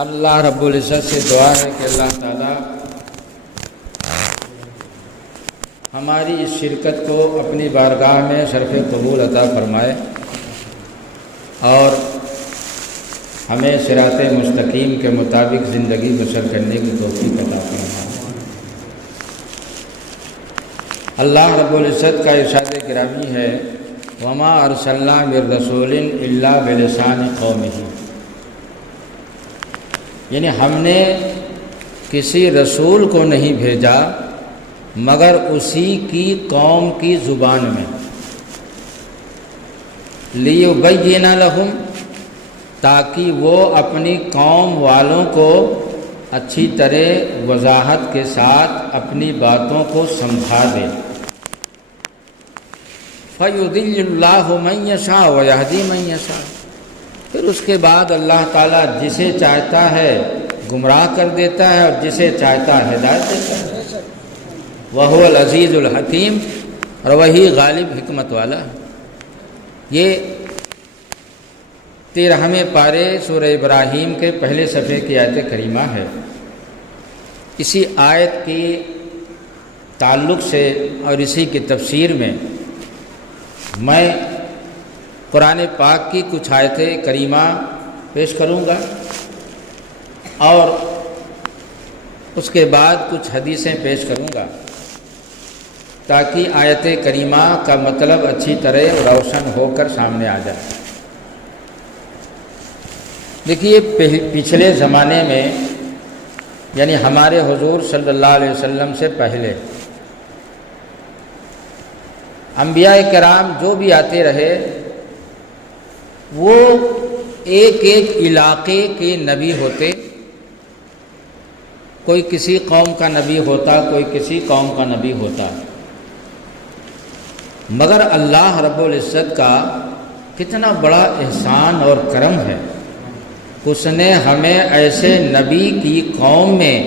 اللہ رب العزت سے دعا ہے کہ اللہ تعالیٰ ہماری اس شرکت کو اپنی بارگاہ میں شرف قبول عطا فرمائے اور ہمیں صراط مستقیم کے مطابق زندگی بسر کرنے کی توفیق عطا فرمائے۔ اللہ رب العزت کا ارشاد گرامی ہے وما ارسلنا من رسول الا بلسان قومہ، یعنی ہم نے کسی رسول کو نہیں بھیجا مگر اسی کی قوم کی زبان میں، لیبین لہم، تاکہ وہ اپنی قوم والوں کو اچھی طرح وضاحت کے ساتھ اپنی باتوں کو سمجھا دے۔ فَيُضِلُّ اللَّهُ مَن يَشَاءُ وَيَهْدِي مَن يَشَاءُ، پھر اس کے بعد اللہ تعالیٰ جسے چاہتا ہے گمراہ کر دیتا ہے اور جسے چاہتا ہے ہدایت دیتا ہے۔ وَهُوَ الْعَزِيزُ الْحَكِيمُ، اور وہی غالب حکمت والا ہے۔ یہ 13ویں پارے سورہ ابراہیم کے پہلے صفحے کی آیت کریمہ ہے۔ اسی آیت کی تعلق سے اور اسی کی تفسیر میں میں قرآن پاک کی کچھ آیت کریمہ پیش کروں گا اور اس کے بعد کچھ حدیثیں پیش کروں گا تاکہ آیت کریمہ کا مطلب اچھی طرح روشن ہو کر سامنے آ جائے۔ دیکھیے، پچھلے زمانے میں یعنی ہمارے حضور صلی اللہ علیہ وسلم سے پہلے انبیاء کرام جو بھی آتے رہے وہ ایک ایک علاقے کے نبی ہوتے، کوئی کسی قوم کا نبی ہوتا، کوئی کسی قوم کا نبی ہوتا، مگر اللہ رب العزت کا کتنا بڑا احسان اور کرم ہے، اس نے ہمیں ایسے نبی کی قوم میں،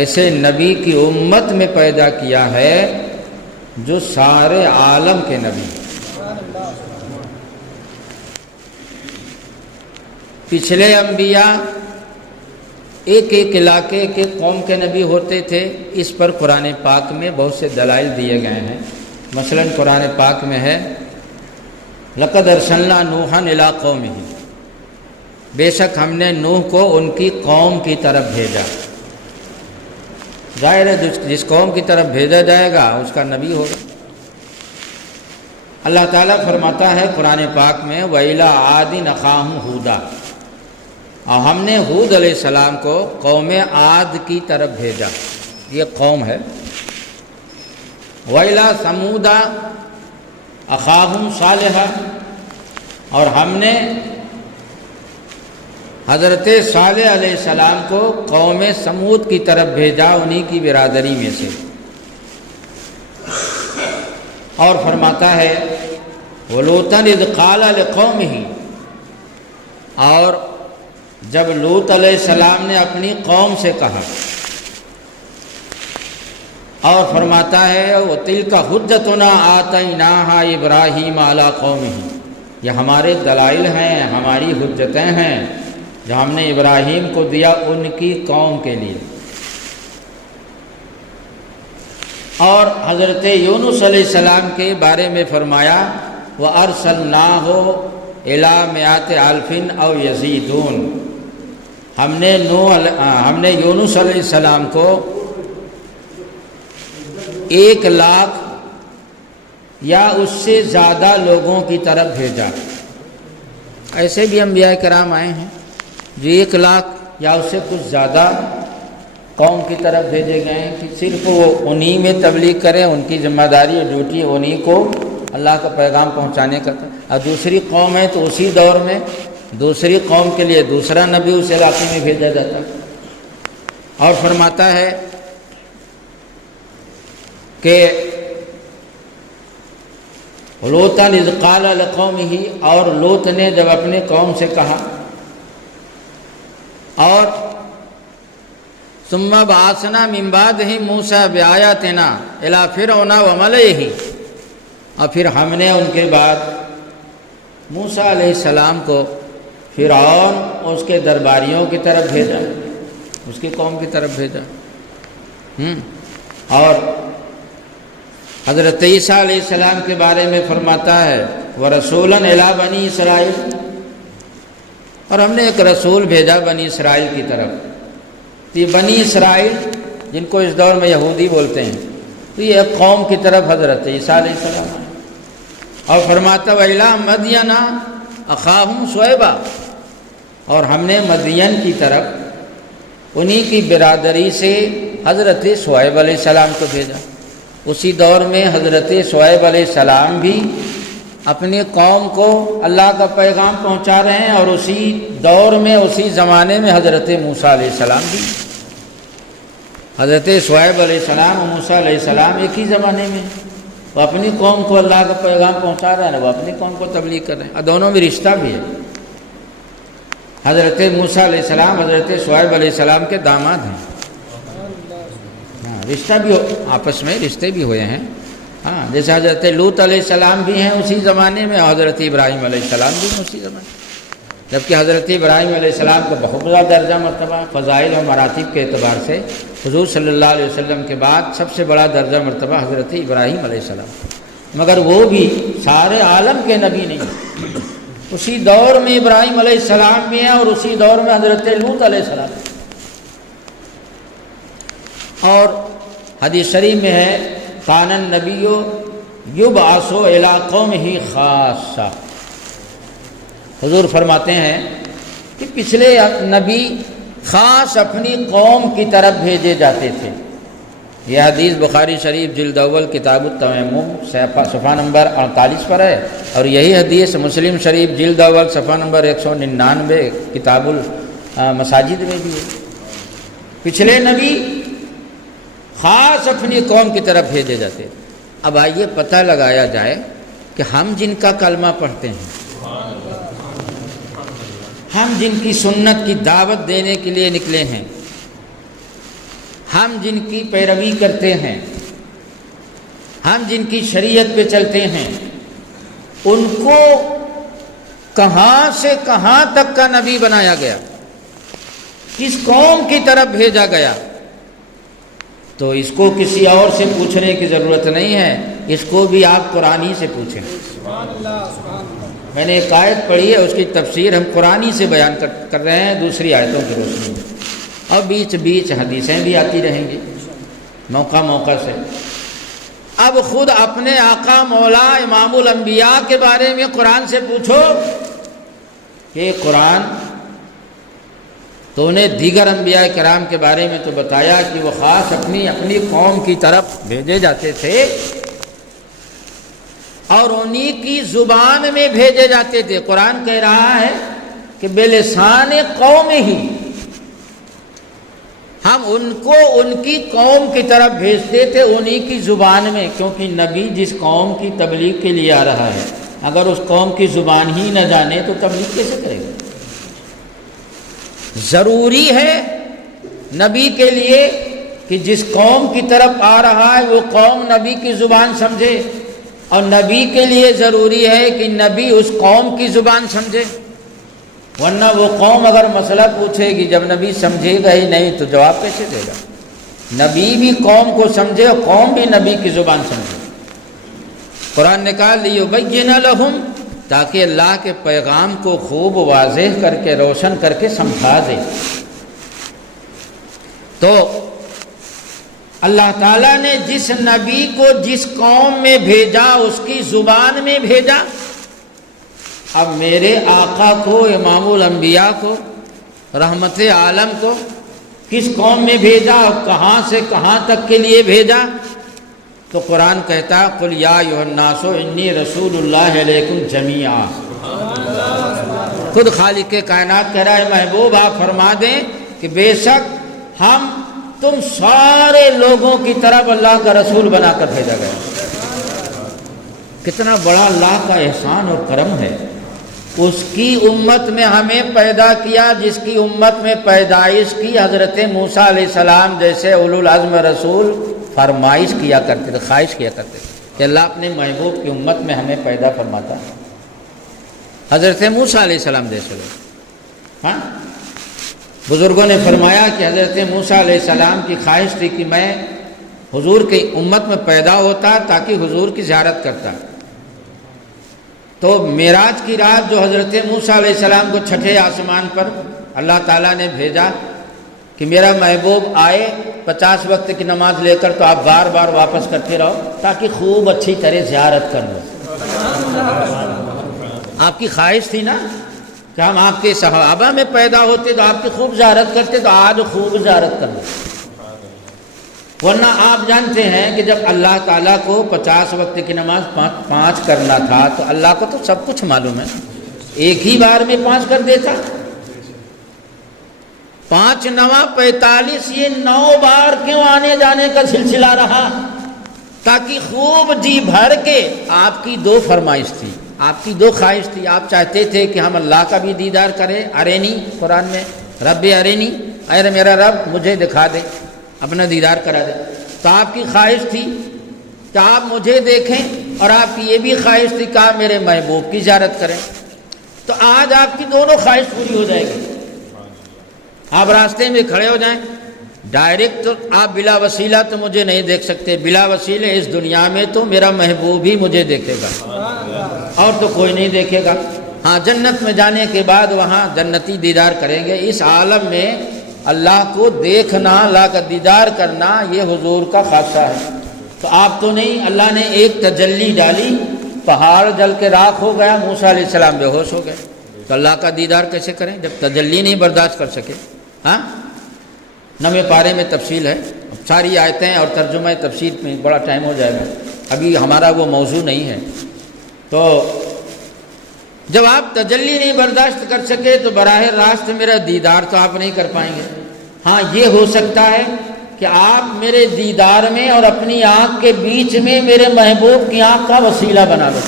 ایسے نبی کی امت میں پیدا کیا ہے جو سارے عالم کے نبی۔ پچھلے انبیاء ایک ایک علاقے کے قوم کے نبی ہوتے تھے، اس پر قرآن پاک میں بہت سے دلائل دیے گئے ہیں۔ مثلا قرآن پاک میں ہے لقد ارسلنا نوحا الی قومہ، بے شک ہم نے نوح کو ان کی قوم کی طرف بھیجا۔ ظاہر ہے جس قوم کی طرف بھیجا جائے گا اس کا نبی ہوگا۔ اللہ تعالیٰ فرماتا ہے قرآن پاک میں وَإِلَىٰ عَادٍ أَخَاهُمْ هُودًا، اور ہم نے ہود علیہ السلام کو قوم عاد کی طرف بھیجا، یہ قوم ہے۔ وَإِلَىٰ ثَمُودَ أَخَاهُمْ صَالِحًا، اور ہم نے حضرت صالح علیہ السلام کو قوم سمود کی طرف بھیجا، انہی کی برادری میں سے۔ اور فرماتا ہے وَلُوطًا إِذْ قَالَ لِقَوْمِهِ، اور جب لوط علیہ السلام نے اپنی قوم سے کہا، اور فرماتا ہے وَتِلْكَ حُجَّتُنَا آتَيْنَاهَا إِبْرَاهِيمَ عَلَىٰ قَوْمِهِ، یہ ہمارے دلائل ہیں، ہماری حجتیں ہیں جو ہم نے ابراہیم کو دیا ان کی قوم کے لیے۔ اور حضرت یونس علیہ السلام کے بارے میں فرمایا وَأَرْسَلْنَاهُ إِلَىٰ مِائَةِ أَلْفٍ أَوْ يَزِيدُونَ، ہم نے یونس علیہ السلام کو 1,00,000 یا اس سے زیادہ لوگوں کی طرف بھیجا۔ ایسے بھی انبیاء کرام آئے ہیں جو 1,00,000 یا اس سے کچھ زیادہ قوم کی طرف بھیجے گئے ہیں کہ صرف وہ انہی میں تبلیغ کریں، ان کی ذمہ داری اور ڈیوٹی انہی کو اللہ کا پیغام پہنچانے کا تھا۔ اور دوسری قوم ہے تو اسی دور میں دوسری قوم کے لیے دوسرا نبی اس علاقے میں بھیجا جاتا۔ اور فرماتا ہے کہ لوطًا اذ قال لقومه، اور لوط نے جب اپنے قوم سے کہا، اور ثم بعثنا من بعده موسى بآياتنا الى فرعون وملئه، اور پھر ہم نے ان کے بعد موسیٰ علیہ السلام کو فرعون اور اس کے درباریوں کی طرف بھیجا، اس کی قوم کی طرف بھیجا۔ اور حضرت عیسیٰ علیہ السلام کے بارے میں فرماتا ہے وَرَسُولًا إِلَىٰ بَنِي إِسْرَائِيل، اور ہم نے ایک رسول بھیجا بنی اسرائیل کی طرف۔ تو یہ بنی اسرائیل جن کو اس دور میں یہودی بولتے ہیں، تو یہ ایک قوم کی طرف حضرت عیسیٰ علیہ السلام ہے۔ اور فرماتا وَإِلَىٰ مَدْيَنَ أَخَاهُمْ شُعَيْبًا، اور ہم نے مدین کی طرف انہی کی برادری سے حضرت شعیب علیہ السلام کو بھیجا۔ اسی دور میں حضرت شعیب علیہ السلام بھی اپنی قوم کو اللہ کا پیغام پہنچا رہے ہیں، اور اسی دور میں اسی زمانے میں حضرت موسیٰ علیہ السلام بھی، حضرت شعیب علیہ السلام اور موسیٰ علیہ السلام ایک ہی زمانے میں، وہ اپنی قوم کو اللہ کا پیغام پہنچا رہے ہیں، وہ اپنی قوم کو تبلیغ کر رہے ہیں، اور دونوں میں رشتہ بھی ہے۔ حضرت موسیٰ علیہ السلام حضرت شعیب علیہ السلام کے داماد ہیں، رشتہ بھی آپس میں رشتے بھی ہوئے ہیں۔ ہاں، جیسے حضرت لوط علیہ السلام بھی ہیں اسی زمانے میں، اور حضرت ابراہیم علیہ السلام بھی ہیں اسی زمانے میں، جبکہ حضرت ابراہیم علیہ السلام کو بہت بڑا درجہ مرتبہ فضائل اور مراتب کے اعتبار سے حضور صلی اللہ علیہ وسلم کے بعد سب سے بڑا درجہ مرتبہ حضرت ابراہیم علیہ السلام، مگر وہ بھی سارے عالم کے نبی نہیں، اسی دور میں ابراہیم علیہ السلام بھی ہیں اور اسی دور میں حضرت لوط علیہ السلام۔ اور حدیث شریف میں ہے کان النبی یبعث الی قومہ خاصہ، حضور فرماتے ہیں کہ پچھلے نبی خاص اپنی قوم کی طرف بھیجے جاتے تھے۔ یہ حدیث بخاری شریف جلد اول کتاب التیمم صفحہ نمبر 48 پر ہے، اور یہی حدیث مسلم شریف جلد اول صفحہ نمبر 199 کتاب المساجد میں بھی ہے۔ پچھلے نبی خاص اپنی قوم کی طرف بھیجے جاتے۔ اب آئیے پتہ لگایا جائے کہ ہم جن کا کلمہ پڑھتے ہیں، ہم جن کی سنت کی دعوت دینے کے لیے نکلے ہیں، ہم جن کی پیروی کرتے ہیں، ہم جن کی شریعت پہ چلتے ہیں، ان کو کہاں سے کہاں تک کا نبی بنایا گیا، کس قوم کی طرف بھیجا گیا، تو اس کو کسی اور سے پوچھنے کی ضرورت نہیں ہے، اس کو بھی آپ قرآنی سے پوچھیں۔ میں نے ایک آیت پڑھی ہے، اس کی تفسیر ہم قرآنی سے بیان کر رہے ہیں دوسری آیتوں کی روشنی میں، اور بیچ بیچ حدیثیں بھی آتی رہیں گی موقع موقع سے۔ اب خود اپنے آقا مولا امام الانبیاء کے بارے میں قرآن سے پوچھو کہ قرآن تو نے دیگر انبیاء کرام کے بارے میں تو بتایا کہ وہ خاص اپنی قوم کی طرف بھیجے جاتے تھے اور انہی کی زبان میں بھیجے جاتے تھے۔ قرآن کہہ رہا ہے کہ بلسان قوم ہی ہم ان کو ان کی قوم کی طرف بھیجتے تھے انہی کی زبان میں، کیونکہ نبی جس قوم کی تبلیغ کے لیے آ رہا ہے اگر اس قوم کی زبان ہی نہ جانے تو تبلیغ کیسے کرے گا؟ ضروری ہے نبی کے لیے کہ جس قوم کی طرف آ رہا ہے وہ قوم نبی کی زبان سمجھے، اور نبی کے لیے ضروری ہے کہ نبی اس قوم کی زبان سمجھے، ورنہ وہ قوم اگر مسئلہ پوچھے گی جب نبی سمجھے گا ہی نہیں تو جواب کیسے دے گا؟ نبی بھی قوم کو سمجھے اور قوم بھی نبی کی زبان سمجھے۔ قرآن نے کہا لِيُبَيِّنَ لَهُمْ، تاکہ اللہ کے پیغام کو خوب واضح کر کے روشن کر کے سمجھا دے۔ تو اللہ تعالیٰ نے جس نبی کو جس قوم میں بھیجا اس کی زبان میں بھیجا۔ اب میرے آقا کو امام الانبیاء کو رحمت عالم کو کس قوم میں بھیجا اور کہاں سے کہاں تک کے لیے بھیجا؟ تو قرآن کہتا ہے قُلْ يَا أَيُّهَا النَّاسُ إِنِّي رَسُولُ اللَّهِ عَلَيْكُمْ جَمِيعًا۔ خود خالق کائنات کہہ رہا ہے محبوب آپ فرما دیں کہ بے شک ہم تم سارے لوگوں کی طرف اللہ کا رسول بنا کر بھیجا گیا۔ کتنا بڑا اللہ کا احسان اور کرم ہے، اس کی امت میں ہمیں پیدا کیا جس کی امت میں پیدائش کی حضرت موسیٰ علیہ السلام جیسے اولو العزم رسول فرمائش کیا کرتے تھے، خواہش کیا کرتے تھے کہ اللہ اپنے محبوب کی امت میں ہمیں پیدا فرماتا ہے۔ حضرت موسیٰ علیہ السلام جیسے لوگ، ہاں بزرگوں نے فرمایا کہ حضرت موسیٰ علیہ السلام کی خواہش تھی کہ میں حضور کی امت میں پیدا ہوتا تاکہ حضور کی زیارت کرتا۔ تو معراج کی رات جو حضرت موسیٰ علیہ السلام کو چھٹے آسمان پر اللہ تعالیٰ نے بھیجا کہ میرا محبوب آئے 50 وقت کی نماز لے کر تو آپ بار بار واپس کرتے رہو تاکہ خوب اچھی طرح زیارت کر لو۔ آپ کی خواہش تھی نا کہ ہم آپ کے صحابہ میں پیدا ہوتے تو آپ کی خوب زیارت کرتے، تو آج خوب زیارت کر لو۔ ورنہ آپ جانتے ہیں کہ جب اللہ تعالیٰ کو 50 وقت کی نماز 5 کرنا تھا تو اللہ کو تو سب کچھ معلوم ہے، ایک ہی بار میں 5 کر دیتا۔ 5 9 45 یہ 9 بار کیوں آنے جانے کا سلسلہ رہا؟ تاکہ خوب جی بھر کے آپ کی 2 فرمائش تھی، آپ کی 2 خواہش تھی۔ آپ چاہتے تھے کہ ہم اللہ کا بھی دیدار کریں، ارینی قرآن میں رب ارینی، اے میرا رب مجھے دکھا دے، اپنا دیدار کرا دے۔ تو آپ کی خواہش تھی کہ آپ مجھے دیکھیں، اور آپ کی یہ بھی خواہش تھی کہ آپ میرے محبوب کی زیارت کریں۔ تو آج آپ کی دونوں خواہش پوری ہو جائے گی۔ آپ راستے میں کھڑے ہو جائیں، ڈائریکٹ تو آپ بلا وسیلہ تو مجھے نہیں دیکھ سکتے، بلا وسیلہ اس دنیا میں تو میرا محبوب ہی مجھے دیکھے گا اور تو کوئی نہیں دیکھے گا۔ ہاں جنت میں جانے کے بعد وہاں جنتی دیدار کریں گے۔ اس عالم میں اللہ کو دیکھنا، اللہ کا دیدار کرنا یہ حضور کا خاصہ ہے۔ تو آپ تو نہیں، اللہ نے ایک تجلی ڈالی، پہاڑ جل کے راکھ ہو گیا، موسیٰ علیہ السلام بے ہوش ہو گئے۔ تو اللہ کا دیدار کیسے کریں جب تجلی نہیں برداشت کر سکے؟ ہاں 9ویں پارے میں تفصیل ہے، ساری آیتیں اور ترجمہ تفسیر میں بڑا ٹائم ہو جائے گا، ابھی ہمارا وہ موضوع نہیں ہے۔ تو جب آپ تجلی نہیں برداشت کر سکے تو براہ راست میرا دیدار تو آپ نہیں کر پائیں گے۔ ہاں یہ ہو سکتا ہے کہ آپ میرے دیدار میں اور اپنی آنکھ کے بیچ میں میرے محبوب کی آنکھ کا وسیلہ بنا لو،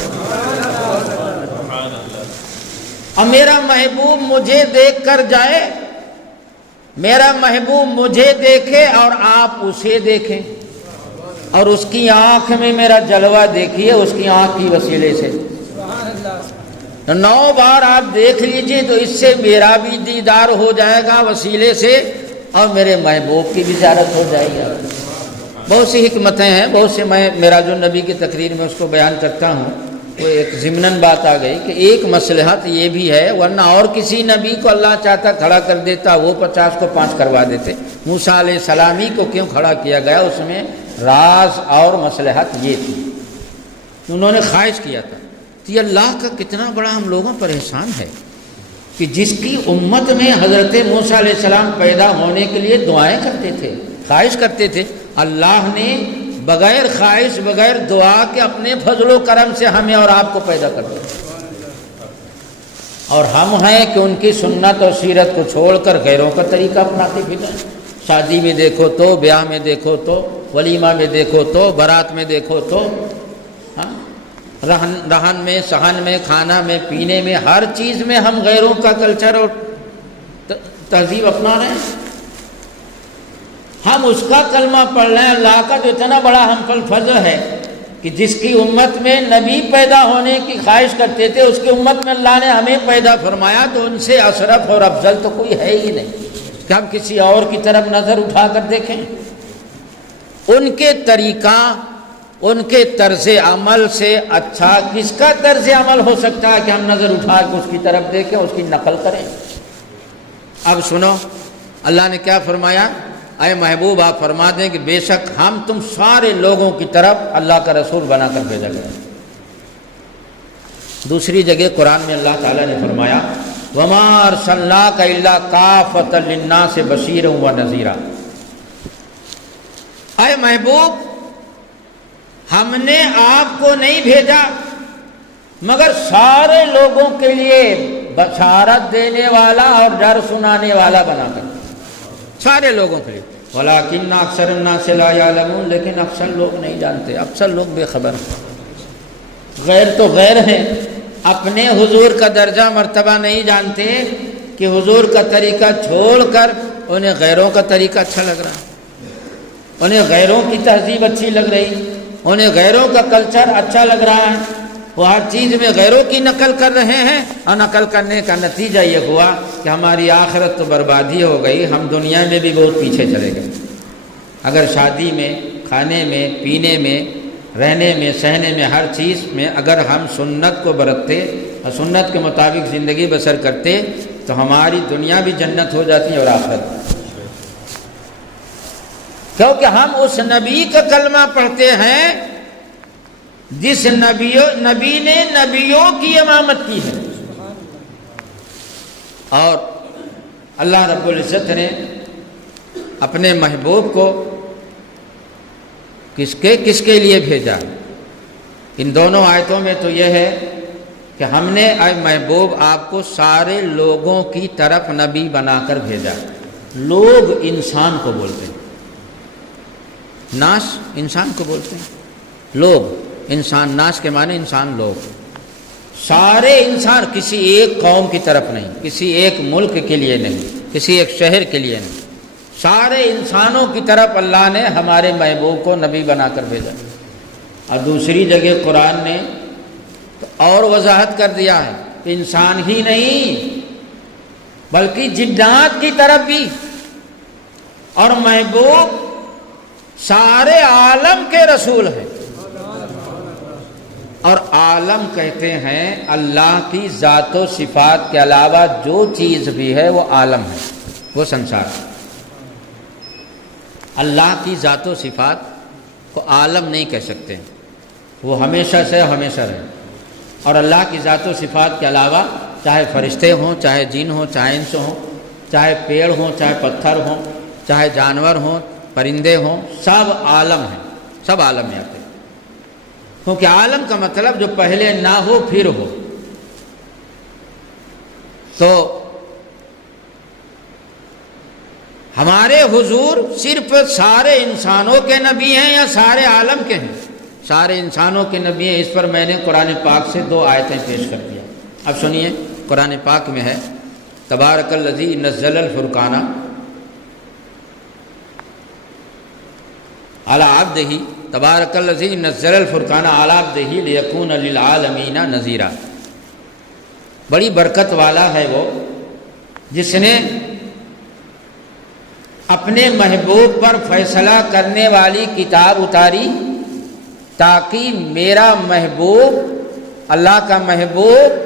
اور میرا محبوب مجھے دیکھ کر جائے، میرا محبوب مجھے دیکھے اور آپ اسے دیکھیں، اور اس کی آنکھ میں میرا جلوہ دیکھیے اس کی آنکھ کی وسیلے سے۔ 9 بار آپ دیکھ لیجئے تو اس سے میرا بھی دیدار ہو جائے گا وسیلے سے، اور میرے محبوب کی بھی زیارت ہو جائے گی۔ بہت سی حکمتیں ہیں، بہت سے میں میراج النبی کی تقریر میں اس کو بیان کرتا ہوں۔ وہ ایک ضمناً بات آ گئی کہ ایک مصلحت یہ بھی ہے، ورنہ اور کسی نبی کو اللہ چاہتا کھڑا کر دیتا، وہ 50 کو 5 کروا دیتے۔ موسیٰ علیہ السلام ہی کو کیوں کھڑا کیا گیا؟ اس میں راز اور مصلحت یہ تھی، انہوں نے خواہش کیا تھا۔ تو یہ اللہ کا کتنا بڑا ہم لوگوں پر احسان ہے کہ جس کی امت میں حضرت موسیٰ علیہ السلام پیدا ہونے کے لیے دعائیں کرتے تھے، خواہش کرتے تھے، اللہ نے بغیر خواہش بغیر دعا کے اپنے فضل و کرم سے ہمیں اور آپ کو پیدا کر دیا، اور ہم ہیں کہ ان کی سنت اور سیرت کو چھوڑ کر غیروں کا طریقہ اپناتے پھریں۔ شادی میں دیکھو تو، بیاہ میں دیکھو تو، ولیمہ میں دیکھو تو، بارات میں دیکھو تو، رہن میں، سہن میں، کھانا میں، پینے میں، ہر چیز میں ہم غیروں کا کلچر اور تہذیب اپنا رہے ہیں۔ ہم اس کا کلمہ پڑھ رہے ہیں، اللہ کا جو اتنا بڑا ہم پر فضل ہے کہ جس کی امت میں نبی پیدا ہونے کی خواہش کرتے تھے، اس کی امت میں اللہ نے ہمیں پیدا فرمایا، تو ان سے اشرف اور افضل تو کوئی ہے ہی نہیں کہ ہم کسی اور کی طرف نظر اٹھا کر دیکھیں۔ ان کے طریقہ، ان کے طرز عمل سے اچھا کس کا طرز عمل ہو سکتا ہے کہ ہم نظر اٹھا کے اس کی طرف دیکھیں، اس کی نقل کریں؟ اب سنو اللہ نے کیا فرمایا، اے محبوب آپ فرما دیں کہ بے شک ہم تم سارے لوگوں کی طرف اللہ کا رسول بنا کر بھیجا گیا۔ دوسری جگہ قرآن میں اللہ تعالیٰ نے فرمایا وَمَا أَرْسَلْنَاكَ إِلَّا كَافَّةً لِلنَّاسِ بَشِيرًا وَنَذِيرًا، اے محبوب ہم نے آپ کو نہیں بھیجا مگر سارے لوگوں کے لیے بشارت دینے والا اور ڈر سنانے والا بنا کر، سارے لوگوں کے لیے۔ وَلَٰكِنَّ أَكْثَرَ النَّاسِ لَا يَعْلَمُونَ، لیکن اکثر لوگ نہیں جانتے، اکثر لوگ بے خبر ہیں۔ غیر تو غیر ہیں، اپنے حضور کا درجہ مرتبہ نہیں جانتے کہ حضور کا طریقہ چھوڑ کر انہیں غیروں کا طریقہ اچھا لگ رہا، انہیں غیروں کی تہذیب اچھی لگ رہی، انہیں غیروں کا کلچر اچھا لگ رہا ہے، وہ ہر چیز میں غیروں کی نقل کر رہے ہیں، اور نقل کرنے کا نتیجہ یہ ہوا کہ ہماری آخرت تو بربادی ہو گئی، ہم دنیا میں بھی بہت پیچھے چلے گئے۔ اگر شادی میں، کھانے میں، پینے میں، رہنے میں، سہنے میں، ہر چیز میں اگر ہم سنت کو برتتے اور سنت کے مطابق زندگی بسر کرتے تو ہماری دنیا بھی جنت ہو جاتی ہے اور آخرت، کیونکہ ہم اس نبی کا کلمہ پڑھتے ہیں جس نبی نے نبیوں کی امامت کی ہے، اور اللہ رب العزت نے اپنے محبوب کو کس کے لیے بھیجا؟ ان دونوں آیتوں میں تو یہ ہے کہ ہم نے اے محبوب آپ کو سارے لوگوں کی طرف نبی بنا کر بھیجا۔ لوگ انسان کو بولتے ہیں، ناس انسان کو بولتے ہیں، لوگ انسان، ناس کے معنی انسان، لوگ، سارے انسان، کسی ایک قوم کی طرف نہیں، کسی ایک ملک کے لیے نہیں، کسی ایک شہر کے لیے نہیں، سارے انسانوں کی طرف اللہ نے ہمارے محبوب کو نبی بنا کر بھیجا۔ اور دوسری جگہ قرآن نے تو اور وضاحت کر دیا ہے کہ انسان ہی نہیں بلکہ جنات کی طرف بھی، اور محبوب سارے عالم کے رسول ہیں، اور عالم کہتے ہیں اللہ کی ذات و صفات کے علاوہ جو چیز بھی ہے وہ عالم ہے، وہ سنسار ہے۔ اللہ کی ذات و صفات کو عالم نہیں کہہ سکتے، وہ ہمیشہ سے ہمیشہ رہے، اور اللہ کی ذات و صفات کے علاوہ چاہے فرشتے ہوں، چاہے جن ہوں، چاہے انس ہوں، چاہے پیڑ ہوں، چاہے پتھر ہوں، چاہے جانور ہوں، پرندے ہوں، سب عالم ہیں، سب عالم میں آتے ہیں، کیونکہ عالم کا مطلب جو پہلے نہ ہو پھر ہو۔ تو ہمارے حضور صرف سارے انسانوں کے نبی ہیں یا سارے عالم کے ہیں؟ سارے انسانوں کے نبی ہیں۔ اس پر میں نے قرآن پاک سے 2 آیتیں پیش کر دیا۔ اب سنیے، قرآن پاک میں ہے تبارک الذی نزل الفرقان علی عبدہ، تبارک الذی نزل الفرقان علی عبدہ لیکون للعالمین نذیرا۔ بڑی برکت والا ہے وہ جس نے اپنے محبوب پر فیصلہ کرنے والی کتاب اتاری تاکہ میرا محبوب اللہ کا محبوب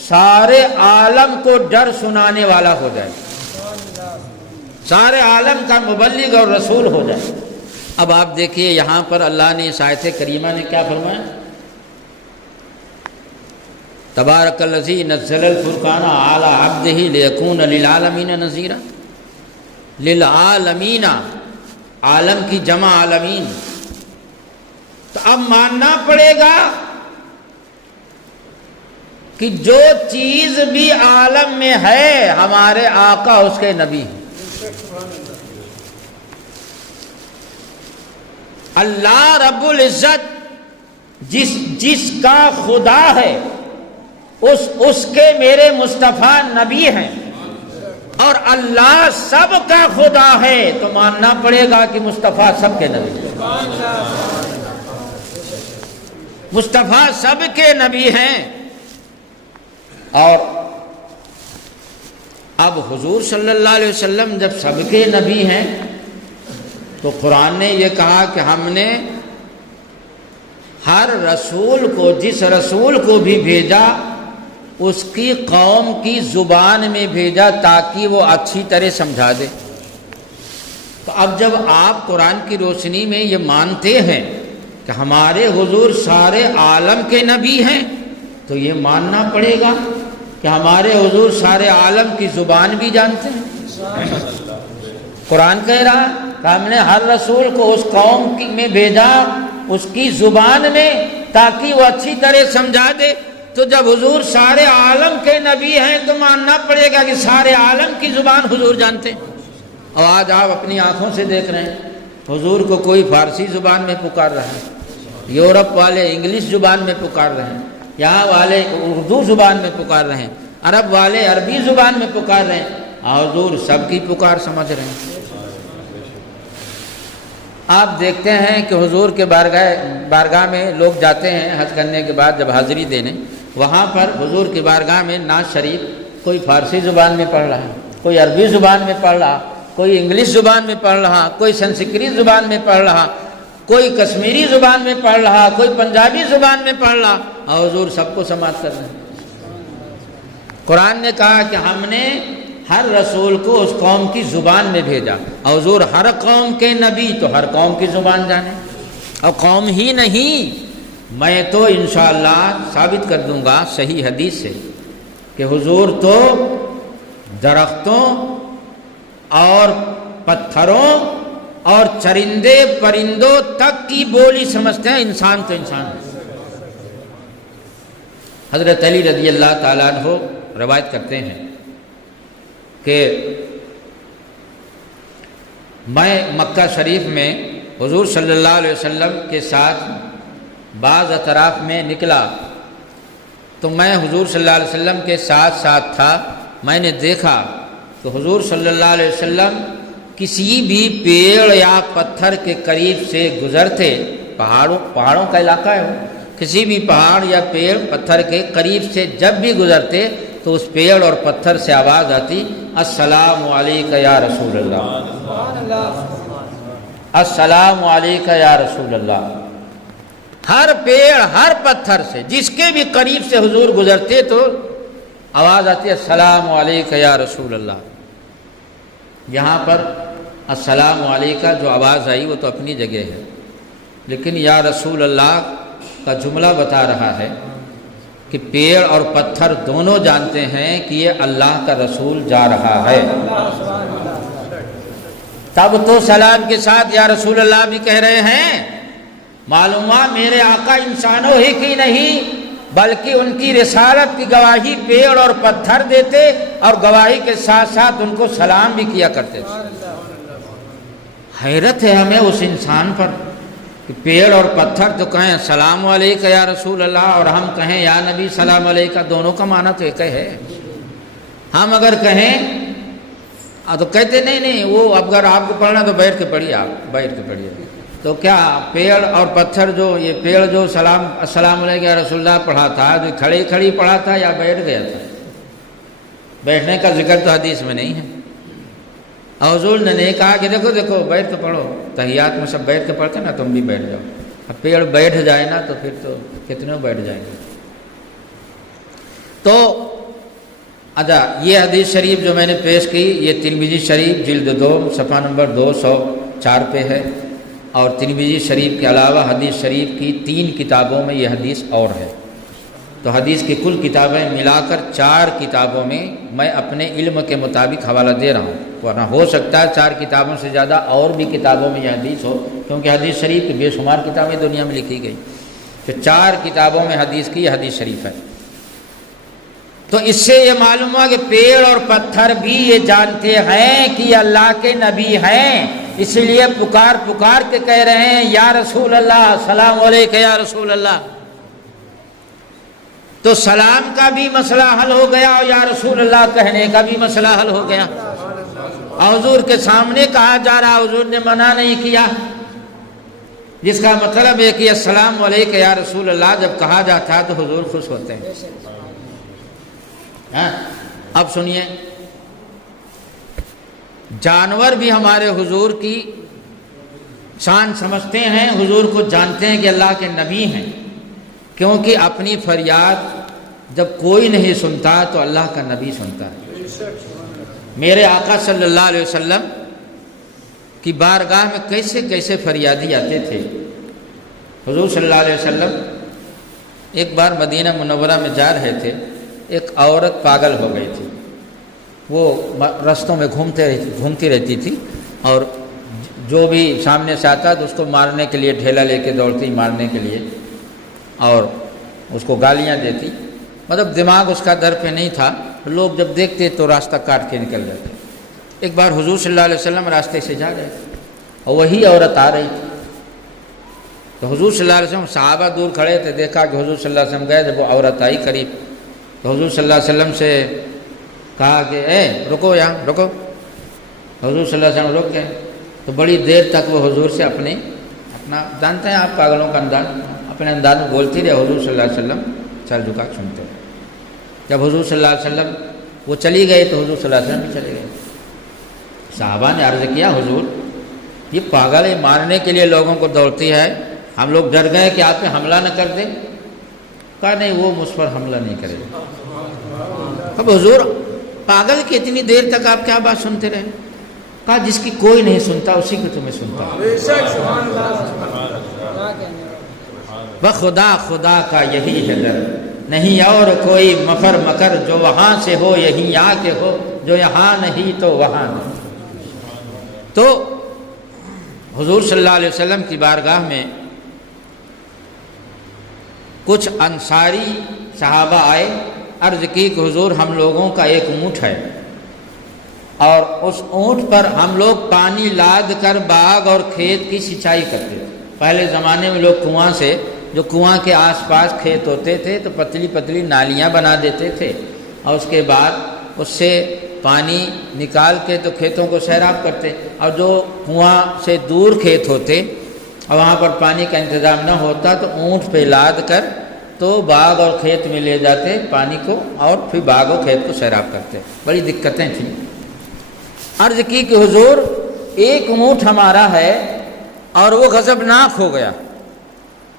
سارے عالم کو ڈر سنانے والا ہو جائے، سارے عالم کا مبلغ اور رسول ہو جائے۔ اب آپ دیکھیے یہاں پر اللہ نے اس آیت کریمہ نے کیا فرمایا؟ تبارک الذی نزل الفرقان علی عبدہ لیکون للعالمین نذیرا۔ للعالمین، عالم کی جمع عالمین، تو اب ماننا پڑے گا کہ جو چیز بھی عالم میں ہے ہمارے آقا اس کے نبی ہیں۔ اللہ رب العزت جس کا خدا ہے اس کے میرے مصطفیٰ نبی ہیں، اور اللہ سب کا خدا ہے تو ماننا پڑے گا کہ مصطفیٰ سب کے نبی ہیں، مصطفیٰ سب کے نبی ہیں۔ اور اب حضور صلی اللہ علیہ وسلم جب سب کے نبی ہیں تو قرآن نے یہ کہا کہ ہم نے ہر رسول کو، جس رسول کو بھی بھیجا اس کی قوم کی زبان میں بھیجا تاکہ وہ اچھی طرح سمجھا دے۔ تو اب جب آپ قرآن کی روشنی میں یہ مانتے ہیں کہ ہمارے حضور سارے عالم کے نبی ہیں تو یہ ماننا پڑے گا کہ ہمارے حضور سارے عالم کی زبان بھی جانتے ہیں۔ قرآن کہہ رہا ہے کہ ہم نے ہر رسول کو اس قوم میں بھیجا اس کی زبان میں تاکہ وہ اچھی طرح سمجھا دے۔ تو جب حضور سارے عالم کے نبی ہیں تو ماننا پڑے گا کہ سارے عالم کی زبان حضور جانتے ہیں۔ اور آج آپ اپنی آنکھوں سے دیکھ رہے ہیں حضور کو کوئی فارسی زبان میں پکار رہا ہے، یورپ والے انگلش زبان میں پکار رہے ہیں، یہاں والے اردو زبان میں پکار رہے ہیں، عرب والے عربی زبان میں پکار رہے ہیں، حضور سب کی پکار سمجھ رہے ہیں۔ آپ دیکھتے ہیں کہ حضور کے بارگاہ میں لوگ جاتے ہیں حج کرنے کے بعد جب حاضری دینے، وہاں پر حضور کی بارگاہ میں نعت شریف کوئی فارسی زبان میں پڑھ رہا ہے، کوئی عربی زبان میں پڑھ رہا، کوئی انگلش زبان میں پڑھ رہا، کوئی سنسکرت زبان میں پڑھ رہا، کوئی کشمیری زبان میں پڑھ رہا، کوئی پنجابی زبان میں پڑھ رہا، اور حضور سب کو سماعت کر رہے ہیں۔ قرآن نے کہا کہ ہم نے ہر رسول کو اس قوم کی زبان میں بھیجا، اور حضور ہر قوم کے نبی تو ہر قوم کی زبان جانے۔ اور قوم ہی نہیں، میں تو انشاءاللہ ثابت کر دوں گا صحیح حدیث سے کہ حضور تو درختوں اور پتھروں اور چرندے پرندوں تک کی بولی سمجھتے ہیں، انسان تو انسان ہے۔ حضرت علی رضی اللہ تعالیٰ عنہ روایت کرتے ہیں کہ میں مکہ شریف میں حضور صلی اللہ علیہ وسلم کے ساتھ بعض اطراف میں نکلا تو میں حضور صلی اللہ علیہ وسلم کے ساتھ تھا۔ میں نے دیکھا تو حضور صلی اللہ علیہ وسلم کسی بھی پیڑ یا پتھر کے قریب سے گزرتے، پہاڑوں کا علاقہ ہے، کسی بھی پہاڑ یا پیڑ پتھر کے قریب سے جب بھی گزرتے تو اس پیڑ اور پتھر سے آواز آتی، السلام علیکہ یا رسول اللہ، السلام علیکہ یا رسول اللہ۔ ہر پیڑ ہر پتھر سے جس کے بھی قریب سے حضور گزرتے تو آواز آتی ہے، السلام علیکہ یا رسول اللہ۔ یہاں پر السلام علیکہ جو آواز آئی وہ تو اپنی جگہ ہے، لیکن یا رسول اللہ کا جملہ بتا رہا ہے کہ پیڑ اور پتھر دونوں جانتے ہیں کہ یہ اللہ کا رسول جا رہا ہے۔ تب تو سلام کے ساتھ یا رسول اللہ بھی کہہ رہے ہیں۔ معلوم ہوا میرے آقا انسانوں ہی کی نہیں بلکہ ان کی رسالت کی گواہی پیڑ اور پتھر دیتے، اور گواہی کے ساتھ ساتھ ان کو سلام بھی کیا کرتے تھے۔ حیرت ہے ہمیں اس انسان پر کہ پیڑ اور پتھر تو کہیں السلام علیکہ یا رسول اللہ، اور ہم کہیں یا نبی سلام علیکہ، دونوں کا معنی تو ایک ہے۔ ہم اگر کہیں تو کہتے نہیں وہ اگر آپ کو پڑھنا تو بیٹھ کے پڑھیے، آپ بیٹھ کے پڑھیے۔ تو کیا پیڑ اور پتھر جو یہ پیڑ جو السلام علیکم یا رسول اللہ پڑھا تھا تو کھڑی پڑھا تھا یا بیٹھ گیا تھا؟ بیٹھنے کا ذکر تو حدیث میں نہیں ہے۔ حضور نے نہیں کہا کہ دیکھو بیٹھ کے پڑھو، تحیات میں سب بیٹھ کے پڑھتے نا، تم بھی بیٹھ جاؤ۔ اب پیڑ بیٹھ جائے نا تو پھر تو کتنے بیٹھ جائیں گے۔ اچھا، یہ حدیث شریف جو میں نے پیش کی یہ ترمذی شریف جلد 2 صفحہ نمبر 204 پہ ہے، اور ترمذی شریف کے علاوہ حدیث شریف کی 3 کتابوں میں یہ حدیث اور ہے۔ تو حدیث کی کل کتابیں ملا کر 4 کتابوں میں میں اپنے علم کے مطابق حوالہ دے رہا ہوں، ورنہ ہو سکتا ہے 4 کتابوں سے زیادہ اور بھی کتابوں میں یہ حدیث ہو، کیونکہ حدیث شریف کی بے شمار کتابیں دنیا میں لکھی گئی، تو 4 کتابوں میں حدیث کی یہ حدیث شریف ہے۔ تو اس سے یہ معلوم ہوا کہ پیڑ اور پتھر بھی یہ جانتے ہیں کہ یہ اللہ کے نبی ہیں، اس لیے پکار پکار کے کہہ رہے ہیں یا رسول اللہ، سلام علیکہ یا رسول اللہ۔ تو سلام کا بھی مسئلہ حل ہو گیا اور یا رسول اللہ کہنے کا بھی مسئلہ حل ہو گیا، حضور کے سامنے کہا جا رہا، حضور نے منع نہیں کیا، جس کا مطلب ہے کہ السلام علیکہ یا رسول اللہ جب کہا جاتا ہے تو حضور خوش ہوتے ہیں۔ اب سنیے، جانور بھی ہمارے حضور کی شان سمجھتے ہیں، حضور کو جانتے ہیں کہ اللہ کے نبی ہیں، کیونکہ اپنی فریاد جب کوئی نہیں سنتا تو اللہ کا نبی سنتا ہے۔ میرے آقا صلی اللہ علیہ وسلم کی بارگاہ میں کیسے کیسے فریادی آتے تھے۔ حضور صلی اللہ علیہ وسلم ایک بار مدینہ منورہ میں جا رہے تھے، ایک عورت پاگل ہو گئی تھی، وہ رستوں میں گھومتی رہتی تھی، اور جو بھی سامنے سے آتا تو اس کو مارنے کے لیے ڈھیلا لے کے دوڑتی، مارنے کے لیے، اور اس کو گالیاں دیتی، مطلب دماغ اس کا در پہ نہیں تھا، لوگ جب دیکھتے تو راستہ کاٹ کے نکل جاتے۔ ایک بار حضور صلی اللہ علیہ وسلم راستے سے جا رہے تھے اور وہی عورت آ رہی تھی، تو حضور صلی اللہ علیہ وسلم، صحابہ دور کھڑے تھے، دیکھا کہ حضور صلی اللہ علیہ وسلم گئے، جب وہ عورت آئی قریب تو حضور صلی اللہ علیہ وسلم سے کہا کہ رکو یہاں رکو۔ حضور صلی اللہ علیہ وسلم رک گئے، تو بڑی دیر تک وہ حضور سے اپنا جانتے ہیں آپ پاگلوں کا انداز، اپنے انداز میں بولتی رہے، حضور صلی اللہ علیہ وسلم سر جھکا کے سنتے رہے۔ جب حضور صلی اللہ علیہ وسلم وہ چلی گئی تو حضور صلی اللہ علیہ وسلم بھی چلے گئے۔ صحابہ نے عرض کیا، حضور یہ پاگل ہے، مارنے کے لیے لوگوں کو دوڑتی ہے، ہم لوگ ڈر گئے کہ آپ پہ حملہ نہ کر دے۔ کہا نہیں، وہ مجھ پر حملہ نہیں کرے گا۔ اب حضور پاگل کہ اتنی دیر تک آپ کیا بات سنتے رہے؟ کہا جس کی کوئی نہیں سنتا اسی کو تمہیں سنتا۔ بخدا خدا کا یہی ہے در، نہیں اور کوئی مفر مکر، جو وہاں سے ہو یہیں آ کے ہو، جو یہاں نہیں تو وہاں نہیں۔ تو حضور صلی اللہ علیہ وسلم کی بارگاہ میں کچھ انصاری صحابہ آئے، عرض کی کہ حضور ہم لوگوں کا ایک اونٹ ہے، اور اس اونٹ پر ہم لوگ پانی لاد کر باغ اور کھیت کی سینچائی کرتے تھے۔ پہلے زمانے میں لوگ کنواں سے، جو کنواں کے آس پاس کھیت ہوتے تھے تو پتلی پتلی نالیاں بنا دیتے تھے، اور اس کے بعد اس سے پانی نکال کے تو کھیتوں کو سیراب کرتے، اور جو کنواں سے دور کھیت ہوتے اور وہاں پر پانی کا انتظام نہ ہوتا تو اونٹ پہ لاد کر تو باغ اور کھیت میں لے جاتے پانی کو، اور پھر باغ اور کھیت کو سیراب کرتے۔ بڑی دقتیں تھیں۔ عرض کی کہ حضور ایک اونٹ ہمارا ہے اور وہ غضبناک ہو گیا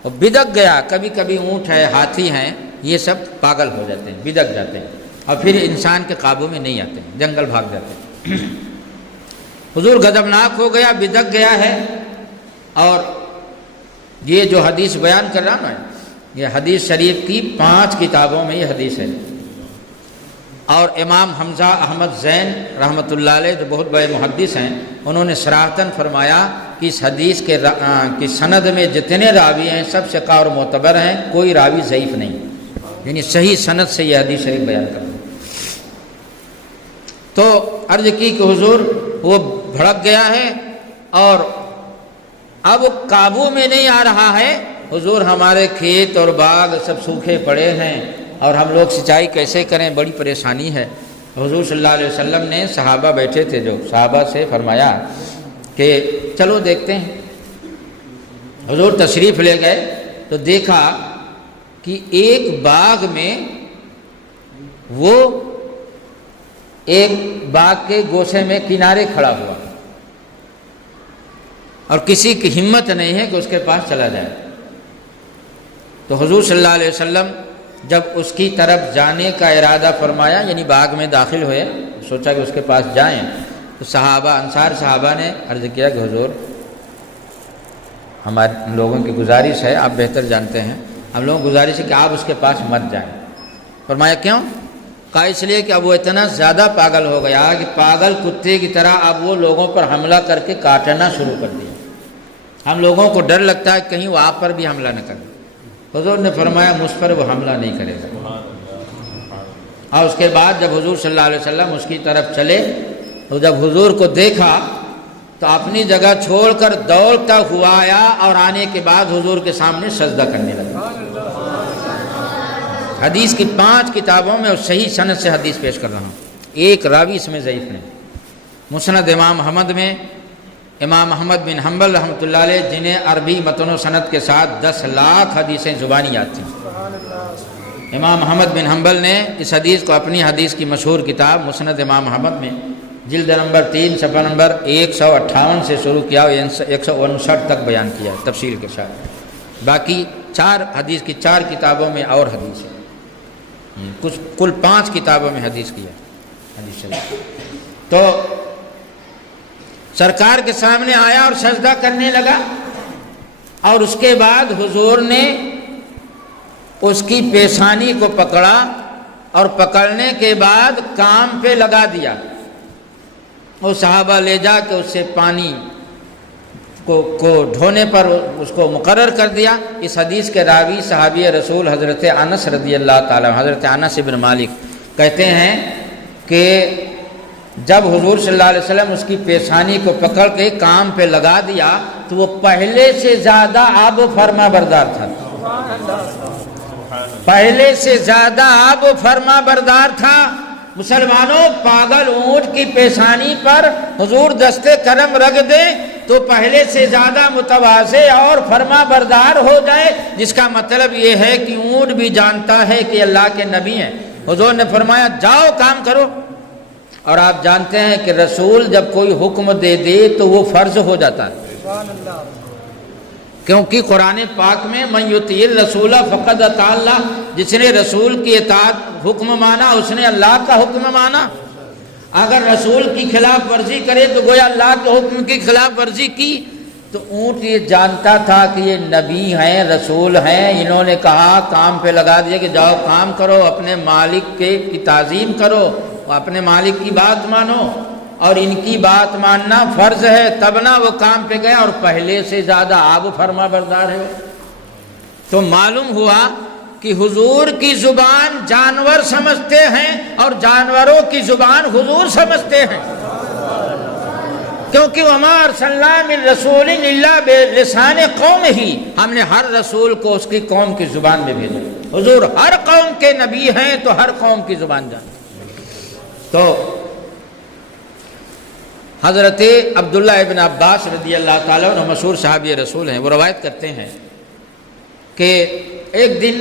اور بدک گیا۔ کبھی کبھی اونٹ ہے، ہاتھی ہیں، یہ سب پاگل ہو جاتے ہیں، بدک جاتے ہیں، اور پھر انسان کے قابو میں نہیں آتے، جنگل بھاگ جاتے ہیں۔ حضور غضبناک ہو گیا، بدک گیا ہے، اور یہ جو حدیث بیان کر رہا میں، یہ حدیث شریف کی 5 کتابوں میں یہ حدیث ہے۔ اور امام حمزہ احمد زین رحمۃ اللہ علیہ جو بہت بڑے محدث ہیں، انہوں نے صراحتاً فرمایا کہ اس حدیث کی سند میں جتنے راوی ہیں سب ثقہ اور معتبر ہیں، کوئی راوی ضعیف نہیں، یعنی صحیح سند سے یہ حدیث شریف بیان کر رہے ہیں۔ تو عرض کی کہ حضور وہ بھڑک گیا ہے اور اب قابو میں نہیں آ رہا ہے، حضور ہمارے کھیت اور باغ سب سوکھے پڑے ہیں اور ہم لوگ سینچائی کیسے کریں، بڑی پریشانی ہے۔ حضور صلی اللہ علیہ وسلم نے صحابہ بیٹھے تھے، جو صحابہ سے فرمایا کہ چلو دیکھتے ہیں۔ حضور تشریف لے گئے تو دیکھا کہ ایک باغ میں، وہ ایک باغ کے گوشے میں کنارے کھڑا ہوا اور کسی کی ہمت نہیں ہے کہ اس کے پاس چلا جائے۔ تو حضور صلی اللہ علیہ وسلم جب اس کی طرف جانے کا ارادہ فرمایا، یعنی باغ میں داخل ہوئے، سوچا کہ اس کے پاس جائیں، تو صحابہ انصار صحابہ نے عرض کیا کہ حضور ہم لوگوں کی گزارش ہے، آپ بہتر جانتے ہیں، ہم لوگوں کی گزارش ہے کہ آپ اس کے پاس مت جائیں۔ فرمایا کیوں؟ کہا اس لیے کہ اب وہ اتنا زیادہ پاگل ہو گیا کہ پاگل کتے کی طرح اب وہ لوگوں پر حملہ کر کے کاٹنا شروع کر دیا، ہم لوگوں کو ڈر لگتا ہے کہیں وہ آپ پر بھی حملہ نہ کرے۔ حضور نے فرمایا مجھ پر وہ حملہ نہیں کرے گا۔ اور اس کے بعد جب حضور صلی اللہ علیہ وسلم اس کی طرف چلے تو جب حضور کو دیکھا تو اپنی جگہ چھوڑ کر دوڑتا ہوا آیا اور آنے کے بعد حضور کے سامنے سجدہ کرنے لگا۔ حدیث کی 5 کتابوں میں اور صحیح سند سے حدیث پیش کر رہا ہوں، ایک راوی اس میں ضعیف نہیں۔ مسند امام احمد میں امام احمد بن حنبل رحمۃ اللہ علیہ، جنہیں عربی متن و سند کے ساتھ 10 لاکھ حدیثیں زبانی یاد تھیں، امام احمد بن حنبل نے اس حدیث کو اپنی حدیث کی مشہور کتاب مسند امام احمد میں جلد نمبر 3 صفحہ نمبر 158 سے شروع کیا اور 159 تک بیان کیا تفصیل کے ساتھ۔ باقی 4 حدیث کی 4 کتابوں میں اور حدیث ہے، کل 5 کتابوں میں حدیث کیا حدیث شریف۔ تو سرکار کے سامنے آیا اور سجدہ کرنے لگا، اور اس کے بعد حضور نے اس کی پیشانی کو پکڑا اور پکڑنے کے بعد کام پہ لگا دیا، اور صحابہ لے جا کے اس سے پانی کو ڈھونے پر اس کو مقرر کر دیا۔ اس حدیث کے راوی صحابی رسول حضرت انس رضی اللہ تعالیٰ، حضرت انس بن مالک کہتے ہیں کہ جب حضور صلی اللہ علیہ وسلم اس کی پیشانی کو پکڑ کے کام پہ لگا دیا تو وہ پہلے سے زیادہ آب و فرما بردار تھا، پہلے سے زیادہ آب و فرما بردار تھا۔ مسلمانوں، پاگل اونٹ کی پیشانی پر حضور دستے کرم رکھ دیں تو پہلے سے زیادہ متواضع اور فرما بردار ہو جائے، جس کا مطلب یہ ہے کہ اونٹ بھی جانتا ہے کہ اللہ کے نبی ہیں۔ حضور نے فرمایا جاؤ کام کرو، اور آپ جانتے ہیں کہ رسول جب کوئی حکم دے دے تو وہ فرض ہو جاتا ہے، کیونکہ قرآن پاک میں من یطیع الرسول فقد اطاع اللہ، جس نے رسول کی اطاعت حکم مانا اس نے اللہ کا حکم مانا۔ اگر رسول کی خلاف ورزی کرے تو گویا اللہ کے حکم کی خلاف ورزی کی۔ تو اونٹ یہ جانتا تھا کہ یہ نبی ہیں، رسول ہیں، انہوں نے کہا کام پہ لگا دیا کہ جاؤ کام کرو، اپنے مالک کی تعظیم کرو، اپنے مالک کی بات مانو، اور ان کی بات ماننا فرض ہے، تب نہ وہ کام پہ گیا، اور پہلے سے زیادہ آب فرما بردار ہے۔ تو معلوم ہوا کہ حضور کی زبان جانور سمجھتے ہیں اور جانوروں کی زبان حضور سمجھتے ہیں، کیونکہ وما ارسلنا من رسول الا بلسان قومہ، ہم نے ہر رسول کو اس کی قوم کی زبان میں بھیجا۔ حضور ہر قوم کے نبی ہیں تو ہر قوم کی زبان جانتے۔ تو حضرت عبداللہ ابن عباس رضی اللہ تعالیٰ عنہ مشہور صحابی رسول ہیں، وہ روایت کرتے ہیں کہ ایک دن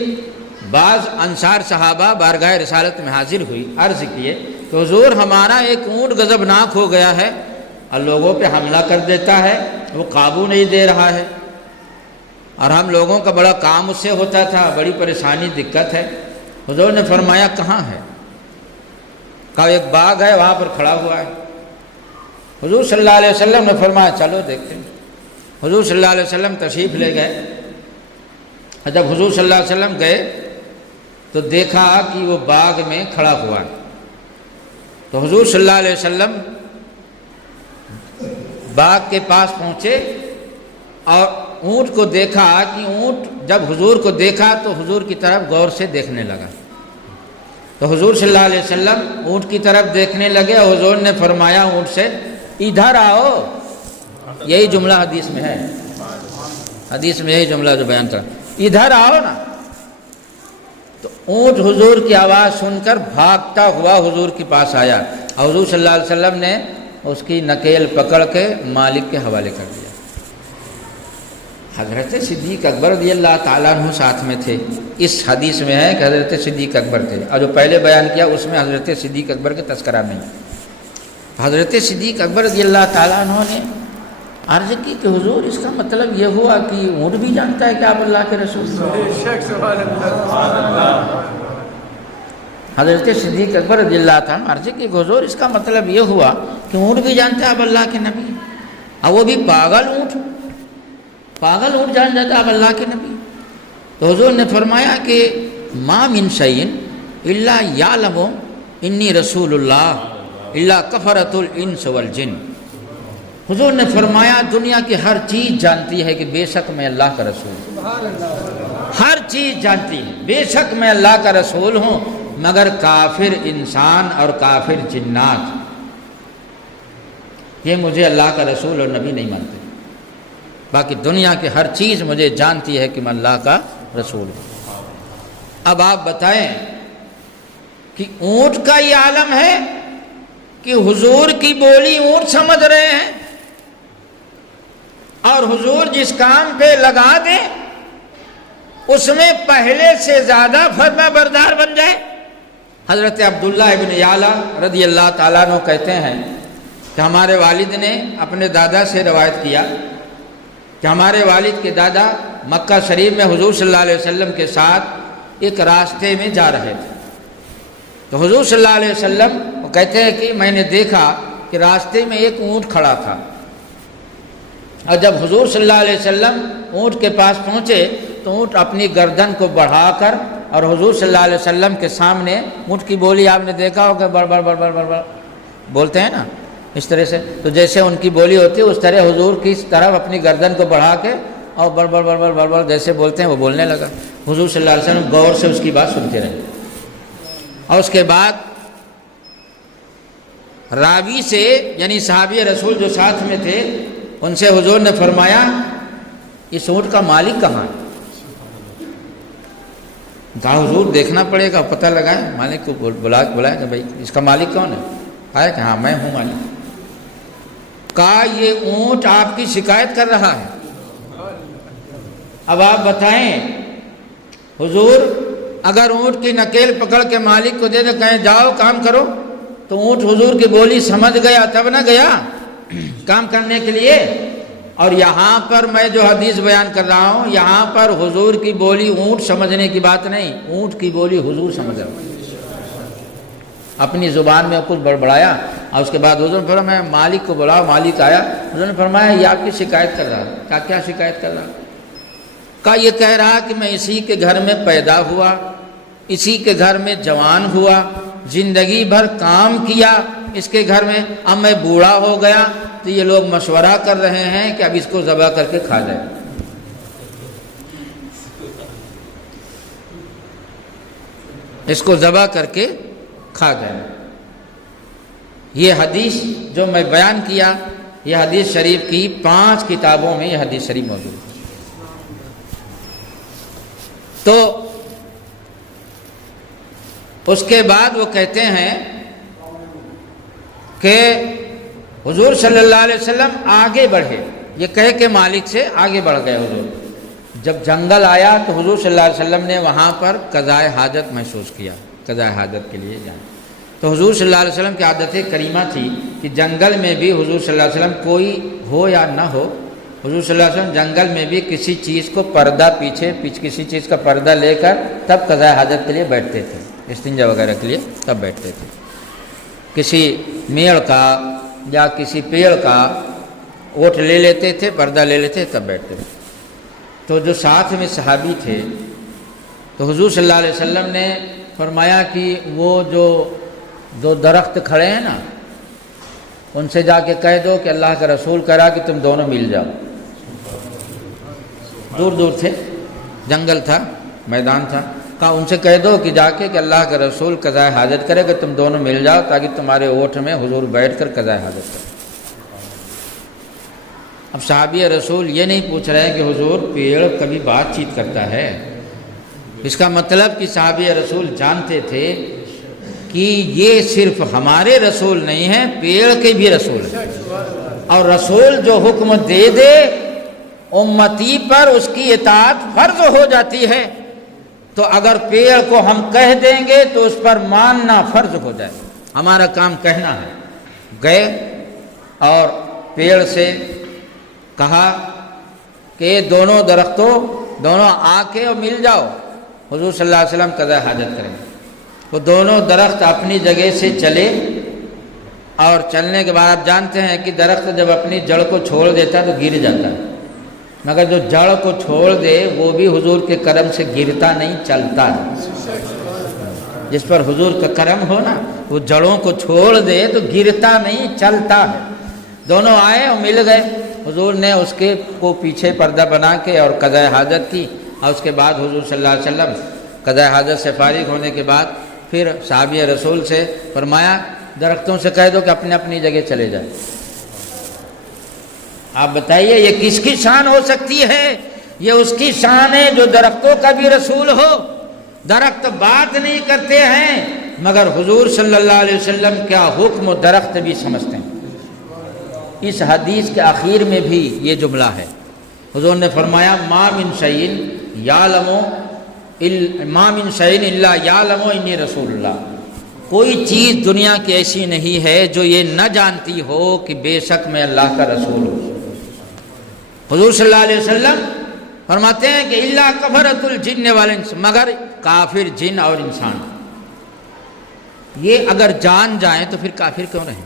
بعض انصار صحابہ بارگاہ رسالت میں حاضر ہوئی، عرض کیے کہ حضور ہمارا ایک اونٹ غضبناک ہو گیا ہے اور لوگوں پہ حملہ کر دیتا ہے، وہ قابو نہیں دے رہا ہے، اور ہم لوگوں کا بڑا کام اس سے ہوتا تھا، بڑی پریشانی دقت ہے۔ حضور نے فرمایا کہاں ہے؟ کہا ایک باغ ہے وہاں پر کھڑا ہوا ہے۔ حضور صلی اللہ علیہ وسلم نے فرمایا چلو دیکھتے ہیں۔ حضور صلی اللہ علیہ وسلم تشریف لے گئے، اور جب حضور صلی اللہ علیہ وسلم گئے تو دیکھا کہ وہ باغ میں کھڑا ہوا ہے۔ تو حضور صلی اللہ علیہ وسلم باغ کے پاس پہنچے اور اونٹ کو دیکھا کہ اونٹ جب حضور کو دیکھا تو حضور کی طرف غور سے دیکھنے لگا۔ تو حضور صلی اللہ علیہ وسلم اونٹ کی طرف دیکھنے لگے اور حضور نے فرمایا اونٹ سے ادھر آؤ، یہی جملہ حدیث میں ہے، حدیث میں یہی جملہ جو بیان کرا، ادھر آؤ نا۔ تو اونٹ حضور کی آواز سن کر بھاگتا ہوا حضور کے پاس آیا، اور حضور صلی اللہ علیہ وسلم نے اس کی نکیل پکڑ کے مالک کے حوالے کر دیا۔ حضرت صدیق اکبر رضی اللہ تعالیٰ عنہ ساتھ میں تھے۔ اس حدیث میں ہے کہ حضرت صدیق اکبر تھے، اور جو پہلے بیان کیا اس میں حضرت صدیق اکبر کے تذکرہ نہیں۔ حضرت صدیق اکبر رضی اللہ تعالیٰ عنہ نے عرض کی کہ حضور اس کا مطلب یہ ہوا کہ اونٹ بھی جانتا ہے کہ آپ اللہ کے رسول حضرت صدیق اکبر رضی اللہ عنہ عرض کی کہ حضور اس کا مطلب یہ ہوا کہ اونٹ بھی جانتا ہے آپ اللہ کے نبی، اور وہ بھی پاگل اونٹ جان جاتا ہے آپ اللہ کے نبی۔ تو حضور نے فرمایا کہ ما من شیء الا یعلم انی رسول اللہ الا کفرۃ الانس والجن۔ حضور نے فرمایا دنیا کی ہر چیز جانتی ہے کہ بے شک میں اللہ کا رسول ہوں، ہر چیز جانتی ہے بے شک میں اللہ کا رسول ہوں، مگر کافر انسان اور کافر جنات یہ مجھے اللہ کا رسول اور نبی نہیں مانتے، باقی دنیا کی ہر چیز مجھے جانتی ہے کہ میں اللہ کا رسول ہوں۔ اب آپ بتائیں کہ اونٹ کا یہ عالم ہے کہ حضور کی بولی اونٹ سمجھ رہے ہیں، اور حضور جس کام پہ لگا دیں اس میں پہلے سے زیادہ فرما بردار بن جائے۔ حضرت عبداللہ ابن یعلا رضی اللہ تعالیٰ عنہ کہتے ہیں کہ ہمارے والد نے اپنے دادا سے روایت کیا کہ ہمارے والد کے دادا مکہ شریف میں حضور صلی اللہ علیہ وسلم کے ساتھ ایک راستے میں جا رہے تھے، تو حضور صلی اللہ علیہ وسلم وہ کہتے ہیں کہ میں نے دیکھا کہ راستے میں ایک اونٹ کھڑا تھا، اور جب حضور صلی اللہ علیہ وسلم اونٹ کے پاس پہنچے تو اونٹ اپنی گردن کو بڑھا کر اور حضور صلی اللہ علیہ وسلم کے سامنے اونٹ کی بولی آپ نے دیکھا ہو کہ بڑ بڑ بڑ بڑ بڑ بڑ بولتے ہیں نا اس طرح سے، تو جیسے ان کی بولی ہوتی ہے اس طرح حضور کی طرف اپنی گردن کو بڑھا کے اور بڑ بڑ بڑ بڑ بڑ بڑ جیسے بولتے ہیں وہ بولنے لگا۔ حضور صلی اللہ علیہ وسلم غور سے اس کی بات سنتے رہے، اور اس کے بعد راوی سے یعنی صحابی رسول جو ساتھ میں تھے ان سے حضور نے فرمایا اس اونٹ کا مالک کہاں ہے؟ کہا حضور دیکھنا پڑے گا، پتہ لگائیں، مالک کو بلایا کہ بھائی اس کا مالک کون ہے؟ آیا کہ ہاں میں ہوں مالک۔ کہا یہ اونٹ آپ کی شکایت کر رہا ہے، اب آپ بتائیں حضور اگر اونٹ کی نکیل پکڑ کے مالک کو دے دے کہیں جاؤ کام کرو، تو اونٹ حضور کی بولی سمجھ گیا تب نہ گیا کام کرنے کے لیے۔ اور یہاں پر میں جو حدیث بیان کر رہا ہوں یہاں پر حضور کی بولی اونٹ سمجھنے کی بات نہیں، اونٹ کی بولی حضور سمجھ رہا اپنی زبان میں کچھ بڑبڑایا، اور اس کے بعد حضور نے فرمایا میں مالک کو بلاؤ، مالک آیا، حضور نے فرمایا یہ آپ کی شکایت کر رہا ہے۔ کیا شکایت کر رہا؟ کہا یہ کہہ رہا کہ میں اسی کے گھر میں پیدا ہوا، اسی کے گھر میں جوان ہوا، زندگی بھر کام کیا اس کے گھر میں، اب میں بوڑھا ہو گیا تو یہ لوگ مشورہ کر رہے ہیں کہ اب اس کو ذبح کر کے کھا جائے۔ اس کو ذبح کر کے کھا جائے۔ یہ حدیث جو میں بیان کیا یہ حدیث شریف کی 5 کتابوں میں یہ حدیث شریف موجود ہے۔ تو اس کے بعد وہ کہتے ہیں کہ حضور صلی اللہ علیہ وسلم آگے بڑھے، یہ کہہ کے مالک سے آگے بڑھ گئے حضور۔ جب جنگل آیا تو حضور صلی اللہ علیہ وسلم نے وہاں پر قضائے حاجت محسوس کیا، قضائے حاجت کے لیے جانا۔ تو حضور صلی اللہ علیہ وسلم کی عادت کریمہ تھی کہ جنگل میں بھی حضور صلی اللہ علیہ وسلم کوئی ہو یا نہ ہو، حضور صلی اللہ علیہ وسلم جنگل میں بھی کسی چیز کو پردہ پیچھے کسی چیز کا پردہ لے کر تب قضائے حاجت کے لیے بیٹھتے تھے، استنجا وغیرہ کے لیے تب بیٹھتے تھے۔ کسی میڑ کا یا کسی پیڑ کا اوٹ لے لیتے تھے، پردہ لے لیتے تب بیٹھتے تھے۔ تو جو ساتھ میں صحابی تھے تو حضور صلی اللہ علیہ وسلم نے فرمایا کہ وہ جو 2 درخت کھڑے ہیں نا ان سے جا کے کہہ دو کہ اللہ کا رسول کہہ رہا کہ تم دونوں مل جاؤ۔ دور دور تھے، جنگل تھا، میدان تھا، کہا ان سے کہہ دو کہ جا کے کہ اللہ کا رسول قضائے حاجت کرے کہ تم دونوں مل جاؤ تاکہ تمہارے اوٹ میں حضور بیٹھ کر قضائے حاجت کرے۔ اب صحابی رسول یہ نہیں پوچھ رہے کہ حضور پیڑ کبھی بات چیت کرتا ہے، اس کا مطلب کہ صحابی رسول جانتے تھے کہ یہ صرف ہمارے رسول نہیں ہیں، پیڑ کے بھی رسول ہیں، اور رسول جو حکم دے دے امتی پر اس کی اطاعت فرض ہو جاتی ہے۔ تو اگر پیڑ کو ہم کہہ دیں گے تو اس پر ماننا فرض ہو جائے، ہمارا کام کہنا ہے۔ گئے اور پیڑ سے کہا کہ دونوں درختوں دونوں آ کے اور مل جاؤ، حضور صلی اللہ علیہ وسلم قضاء حاجت کریں۔ وہ دونوں درخت اپنی جگہ سے چلے، اور چلنے کے بعد آپ جانتے ہیں کہ درخت جب اپنی جڑ کو چھوڑ دیتا ہے تو گر جاتا ہے، مگر جو جڑ کو چھوڑ دے وہ بھی حضور کے کرم سے گرتا نہیں، چلتا ہے۔ جس پر حضور کا کرم ہو نا، وہ جڑوں کو چھوڑ دے تو گرتا نہیں، چلتا ہے۔ دونوں آئے اور مل گئے، حضور نے اس کے کو پیچھے پردہ بنا کے اور قضاء حاجت کی، اور اس کے بعد حضور صلی اللہ علیہ وسلم قضاء حاجت سے فارغ ہونے کے بعد پھر صحابی رسول سے فرمایا درختوں سے کہہ دو کہ اپنی اپنی جگہ چلے جائیں۔ آپ بتائیے یہ کس کی شان ہو سکتی ہے؟ یہ اس کی شان ہے جو درختوں کا بھی رسول ہو۔ درخت بات نہیں کرتے ہیں مگر حضور صلی اللہ علیہ وسلم کیا حکم درخت بھی سمجھتے ہیں۔ اس حدیث کے آخر میں بھی یہ جملہ ہے، حضور نے فرمایا ما من شیء الا یعلم انی رسول اللہ۔ کوئی چیز دنیا کی ایسی نہیں ہے جو یہ نہ جانتی ہو کہ بے شک میں اللہ کا رسول ہوں۔ حضور صلی اللہ علیہ وسلم فرماتے ہیں کہ الا کفرۃ الجن والانس، مگر کافر جن اور انسان یہ اگر جان جائیں تو پھر کافر کیوں رہیں،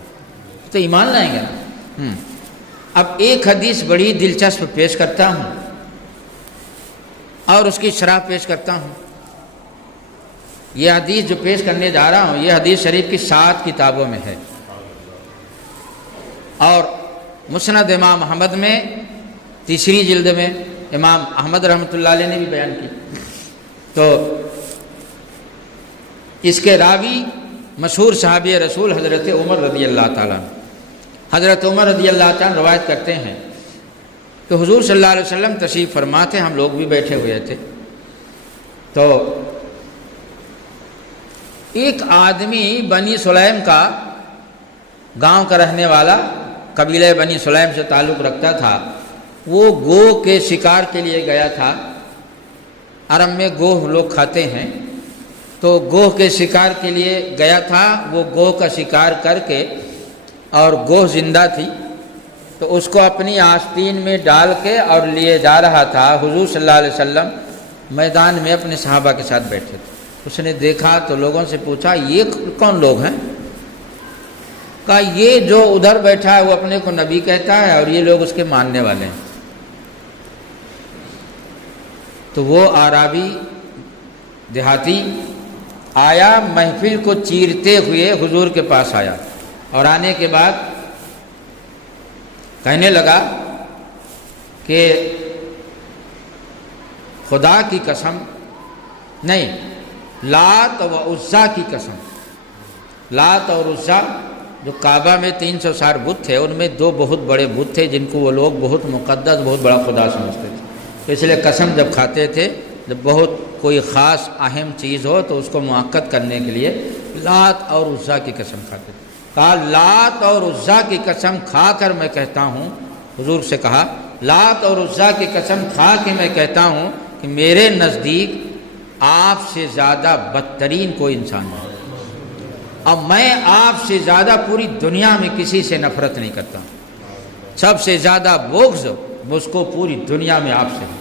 تو ایمان لائیں گے نا۔ اب ایک حدیث بڑی دلچسپ پیش کرتا ہوں اور اس کی شرح پیش کرتا ہوں۔ یہ حدیث جو پیش کرنے جا رہا ہوں یہ حدیث شریف کی 7 کتابوں میں ہے، اور مسند امام احمد میں 3 جلد میں امام احمد رحمۃ اللہ علیہ نے بھی بیان کی۔ تو اس کے راوی مشہور صحابی رسول حضرت عمر رضی اللہ تعالیٰ عنہ، حضرت عمر رضی اللہ تعالیٰ روایت کرتے ہیں کہ حضور صلی اللہ علیہ وسلم تشریف فرما تھے، ہم لوگ بھی بیٹھے ہوئے تھے، تو ایک آدمی بنی سلیم کا گاؤں کا رہنے والا، قبیلہ بنی سلیم سے تعلق رکھتا تھا، وہ گو کے شکار کے لیے گیا تھا۔ عرب میں گوہ لوگ کھاتے ہیں، تو گوہ کے شکار کے لیے گیا تھا۔ وہ گوہ کا شکار کر کے، اور گوہ زندہ تھی تو اس کو اپنی آستین میں ڈال کے اور لیے جا رہا تھا۔ حضور صلی اللہ علیہ وسلم میدان میں اپنے صحابہ کے ساتھ بیٹھے تھے۔ اس نے دیکھا تو لوگوں سے پوچھا یہ کون لوگ ہیں؟ کہا یہ جو ادھر بیٹھا ہے وہ اپنے کو نبی کہتا ہے اور یہ لوگ اس کے ماننے والے ہیں۔ تو وہ اعرابی دیہاتی آیا، محفل کو چیرتے ہوئے حضور کے پاس آیا، اور آنے کے بعد کہنے لگا کہ خدا کی قسم نہیں، لات و عزا کی قسم، لات اور عزا جو کعبہ میں 360 بت تھے، ان میں 2 بہت بڑے بت تھے جن کو وہ لوگ بہت مقدس، بہت بڑا خدا سمجھتے تھے۔ تو اس لیے قسم جب کھاتے تھے، جب بہت کوئی خاص اہم چیز ہو تو اس کو مؤکد کرنے کے لیے لات اور عزا کی قسم کھاتے تھے۔ کہا لات اور عزا کی قسم کھا کر میں کہتا ہوں، حضور سے کہا لات اور عزا کی قسم کھا کے میں کہتا ہوں کہ میرے نزدیک آپ سے زیادہ بدترین کوئی انسان نہیں، اب میں آپ سے زیادہ پوری دنیا میں کسی سے نفرت نہیں کرتا، سب سے زیادہ بغض مجھ کو پوری دنیا میں آپ سے ہے۔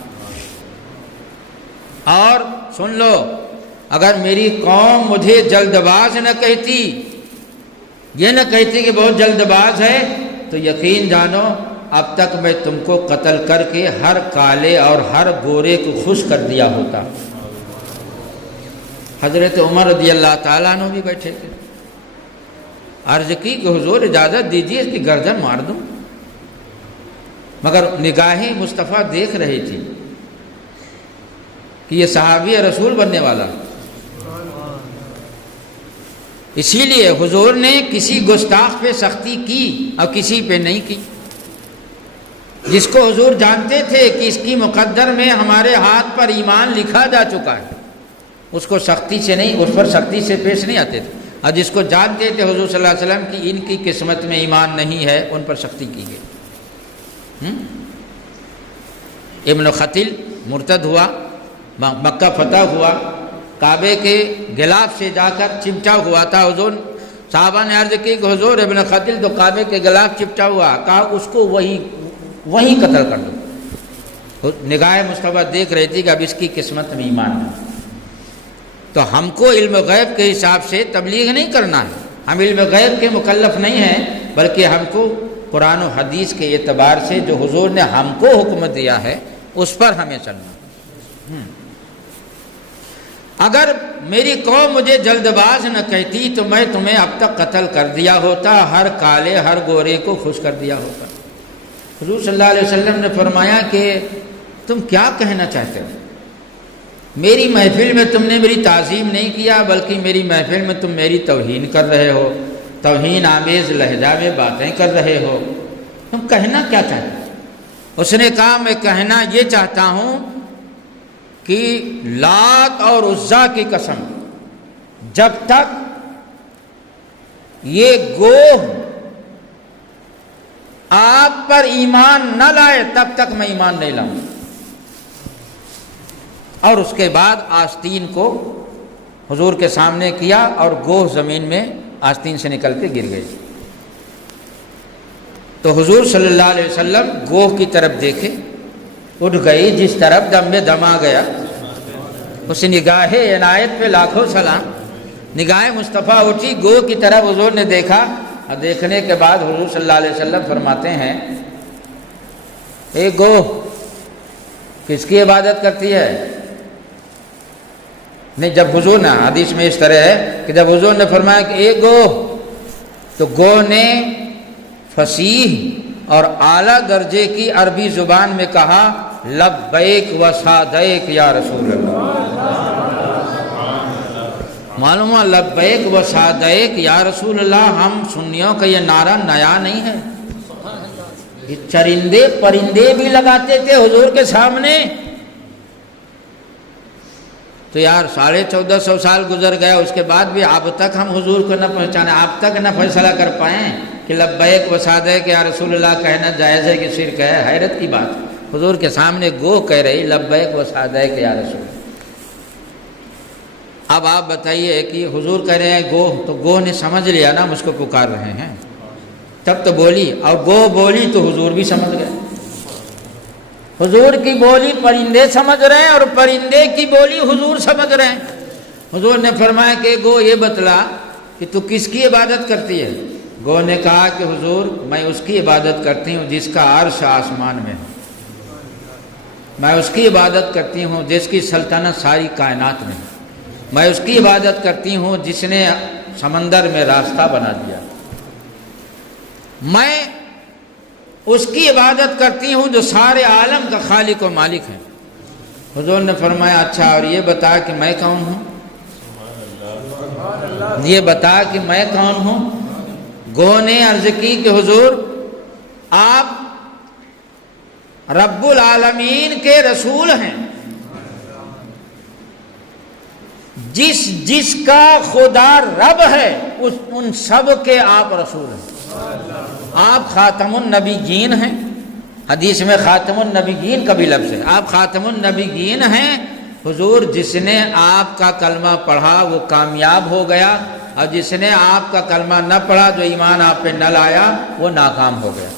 اور سن لو، اگر میری قوم مجھے جلد باز نہ کہتی، یہ نہ کہتی کہ بہت جلد باز ہے، تو یقین جانو اب تک میں تم کو قتل کر کے ہر کالے اور ہر گورے کو خوش کر دیا ہوتا۔ حضرت عمر رضی اللہ تعالیٰ عنہ بھی بیٹھے تھے، عرض کی کہ حضور اجازت دیجیے اس کی گردن مار دوں، مگر نگاہیں مصطفیٰ دیکھ رہی تھی کہ یہ صحابی رسول بننے والا، اسی لیے حضور نے کسی گستاخ پہ سختی کی اور کسی پہ نہیں کی۔ جس کو حضور جانتے تھے کہ اس کی مقدر میں ہمارے ہاتھ پر ایمان لکھا جا چکا ہے، اس کو سختی سے نہیں، اس پر سختی سے پیش نہیں آتے تھے، اور جس کو جانتے تھے حضور صلی اللہ علیہ وسلم کی ان کی قسمت میں ایمان نہیں ہے، ان پر سختی کی گئی۔ ابن خطل مرتد ہوا، مکہ فتح ہوا، کعبے کے غلاف سے جا کر چمٹا ہوا تھا۔ حضور صحابہ نے عرض کی کہ حضور ابن خطل تو کعبے کے غلاف چپٹا ہوا، کہا اس کو وہی وہیں قتل کر دو۔ نگاہ مصطفیٰ دیکھ رہی تھی کہ اب اس کی قسمت میں ایمان ہے۔ تو ہم کو علم غیب کے حساب سے تبلیغ نہیں کرنا ہے، ہم علم غیب کے مکلف نہیں ہیں، بلکہ ہم کو قرآن و حدیث کے اعتبار سے جو حضور نے ہم کو حکم دیا ہے اس پر ہمیں چلنا ہے۔ اگر میری قوم مجھے جلد باز نہ کہتی تو میں تمہیں اب تک قتل کر دیا ہوتا، ہر کالے ہر گورے کو خوش کر دیا ہوتا۔ حضور صلی اللہ علیہ وسلم نے فرمایا کہ تم کیا کہنا چاہتے ہو؟ میری محفل میں تم نے میری تعظیم نہیں کیا، بلکہ میری محفل میں تم میری توہین کر رہے ہو، توہین آمیز لہجہ میں باتیں کر رہے ہو، تم کہنا کیا چاہتے ہو؟ اس نے کہا میں کہنا یہ چاہتا ہوں کہ لات اور عزا کی قسم، جب تک یہ گوہ آپ پر ایمان نہ لائے تب تک میں ایمان نہیں لاؤں۔ اور اس کے بعد آستین کو حضور کے سامنے کیا اور گوہ زمین میں آستین سے نکل کے گر گئی۔ تو حضور صلی اللہ علیہ وسلم گوہ کی طرف دیکھے، اٹھ گئی جس طرف دم میں دم آ گیا۔ اس نگاہ عنایت پہ لاکھوں سلام، نگاہ مصطفیٰ اٹھی، گوہ کی طرف حضور نے دیکھا، اور دیکھنے کے بعد حضور صلی اللہ علیہ وسلم فرماتے ہیں اے گوہ کس کی عبادت کرتی ہے؟ نہیں، جب حضور نے، حدیث میں اس طرح ہے کہ جب حضور نے فرمایا کہ اے گوہ، تو گوہ نے فصیح اور اعلیٰ درجے کی عربی زبان میں کہا لبیک و سعدیک یا رسول اللہ۔ معلوم ہوا لبیک و سعدیک یا رسول اللہ، ہم سنیوں کا یہ نعرہ نیا نہیں ہے، یہ چرندے پرندے بھی لگاتے تھے حضور کے سامنے۔ تو یار 1450 سال گزر گیا، اس کے بعد بھی اب تک ہم حضور کو نہ پہچانے، اب تک نہ فیصلہ کر پائیں کہ لبیک و سعدیک یا رسول اللہ کہنا جائز ہے کہ شرک ہے۔ حیرت کی بات، حضور کے سامنے گوہ کہہ رہی لبیک و سعدیک یا رسول اللہ۔ اب آپ بتائیے کہ حضور کہہ رہے ہیں گوہ، تو گوہ نے سمجھ لیا نا مجھ کو پکار رہے ہیں، تب تو بولی، اور گوہ بولی تو حضور بھی سمجھ گئے۔ حضور کی بولی پرندے سمجھ رہے ہیں اور پرندے کی بولی حضور سمجھ رہے ہیں۔ حضور نے فرمایا کہ گوہ یہ بتلا کہ تو کس کی عبادت کرتی ہے؟ گوہ نے کہا کہ حضور میں اس کی عبادت کرتی ہوں جس کا عرش آسمان میں ہے، میں اس کی عبادت کرتی ہوں جس کی سلطنت ساری کائنات میں ہے، میں اس کی عبادت کرتی ہوں جس نے سمندر میں راستہ بنا دیا، میں اس کی عبادت کرتی ہوں جو سارے عالم کا خالق و مالک ہے۔ حضور نے فرمایا اچھا اور یہ بتا کہ میں کون ہوں؟ یہ بتا کہ میں کون ہوں؟ گوہ نے عرض کی کہ حضور آپ رب العالمین کے رسول ہیں، جس کا خدا رب ہے ان سب کے آپ رسول ہیں، آپ خاتم النبیین ہیں۔ حدیث میں خاتم النبیین کا بھی لفظ ہے، آپ خاتم النبیین ہیں۔ حضور جس نے آپ کا کلمہ پڑھا وہ کامیاب ہو گیا، اور جس نے آپ کا کلمہ نہ پڑھا، جو ایمان آپ پہ نہ لایا، وہ ناکام ہو گیا۔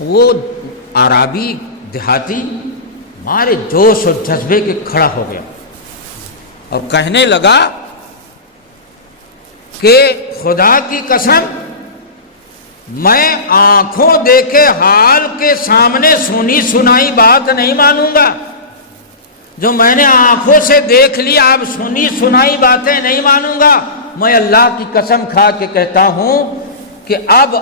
وہ عربی دیہاتی مارے جوش اور جذبے کے کھڑا ہو گیا اور کہنے لگا کہ خدا کی قسم میں آنکھوں دیکھے حال کے سامنے سنی سنائی بات نہیں مانوں گا، جو میں نے آنکھوں سے دیکھ لی آپ سنی سنائی باتیں نہیں مانوں گا۔ میں اللہ کی قسم کھا کے کہتا ہوں کہ اب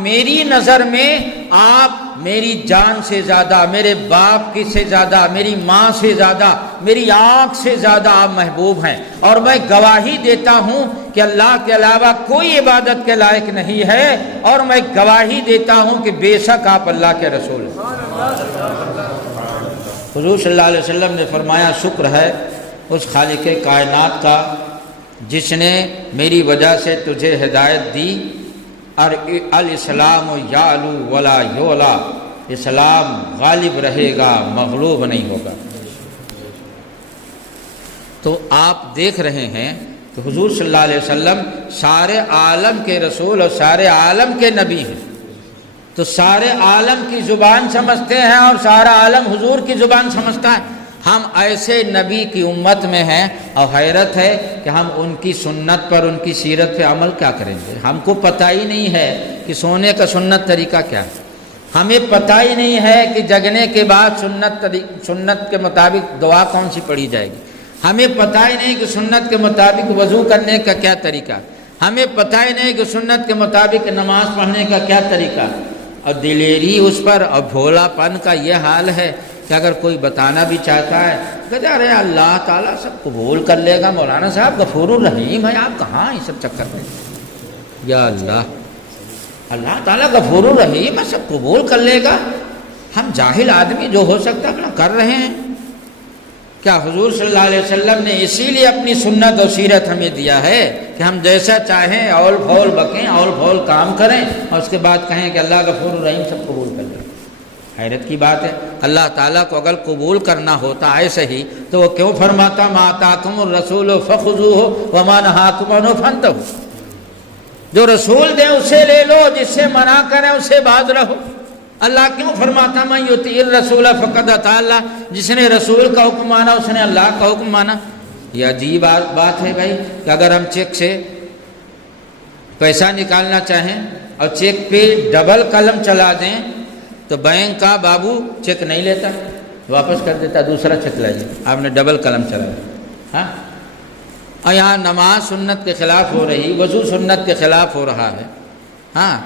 میری نظر میں آپ میری جان سے زیادہ، میرے باپ کی سے زیادہ، میری ماں سے زیادہ، میری آنکھ سے زیادہ آپ محبوب ہیں، اور میں گواہی دیتا ہوں کہ اللہ کے علاوہ کوئی عبادت کے لائق نہیں ہے، اور میں گواہی دیتا ہوں کہ بے شک آپ اللہ کے رسول ہیں۔ حضور صلی اللہ علیہ وسلم نے فرمایا شکر ہے اس خالق کائنات کا جس نے میری وجہ سے تجھے ہدایت دی، اور الاسلام یعلو ولا یعلا، اسلام غالب رہے گا مغلوب نہیں ہوگا۔ تو آپ دیکھ رہے ہیں کہ حضور صلی اللہ علیہ وسلم سارے عالم کے رسول اور سارے عالم کے نبی ہیں، تو سارے عالم کی زبان سمجھتے ہیں اور سارا عالم حضور کی زبان سمجھتا ہے۔ ہم ایسے نبی کی امت میں ہیں اور حیرت ہے کہ ہم ان کی سنت پر، ان کی سیرت پہ عمل کیا کریں گے؟ ہم کو پتہ ہی نہیں ہے کہ سونے کا سنت طریقہ کیا ہے، ہمیں پتہ ہی نہیں ہے کہ جگنے کے بعد سنت کے مطابق دعا کون سی پڑھی جائے گی، ہمیں پتہ ہی نہیں کہ سنت کے مطابق وضو کرنے کا کیا طریقہ، ہمیں پتہ ہی نہیں کہ سنت کے مطابق نماز پڑھنے کا کیا طریقہ، اور دلیری اس پر اور بھولا پن کا یہ حال ہے کہ اگر کوئی بتانا بھی چاہتا ہے کہ ارے اللہ تعالیٰ سب قبول کر لے گا، مولانا صاحب غفور الرحیم ہے، آپ کہاں یہ سب چکر میں؟ یا اللہ تعالیٰ غفور الرحیم ہے، سب قبول کر لے گا۔ ہم جاہل آدمی جو ہو سکتا اپنا کر رہے ہیں۔ کیا حضور صلی اللہ علیہ وسلم نے اسی لیے اپنی سنت و سیرت ہمیں دیا ہے کہ ہم جیسا چاہیں اول پھول بکیں، اول پھول کام کریں اور اس کے بعد کہیں کہ اللہ غفور الرحیم سب قبول کر لے؟ حیرت کی بات ہے۔ اللہ تعالیٰ کو اگر قبول کرنا ہوتا ایسے ہی تو وہ کیوں فرماتا ما آتاکم الرسول فخذوہ وما نہاکم عنہ فانتہوا، جو رسول دیں اسے لے لو، جس سے منع کریں اسے باز رہو۔ اللہ کیوں فرماتا من یطیع الرسول فقد اطاع اللہ، جس نے رسول کا حکم مانا اس نے اللہ کا حکم مانا۔ یہ عجیب بات ہے بھائی کہ اگر ہم چیک سے پیسہ نکالنا چاہیں اور چیک پہ ڈبل قلم چلا دیں تو بینک کا بابو چیک نہیں لیتا، واپس کر دیتا، دوسرا چیک لائیے، آپ نے ڈبل قلم چلایا۔ ہاں، اور یہاں نماز سنت کے خلاف ہو رہی، وضو سنت کے خلاف ہو رہا ہے، ہاں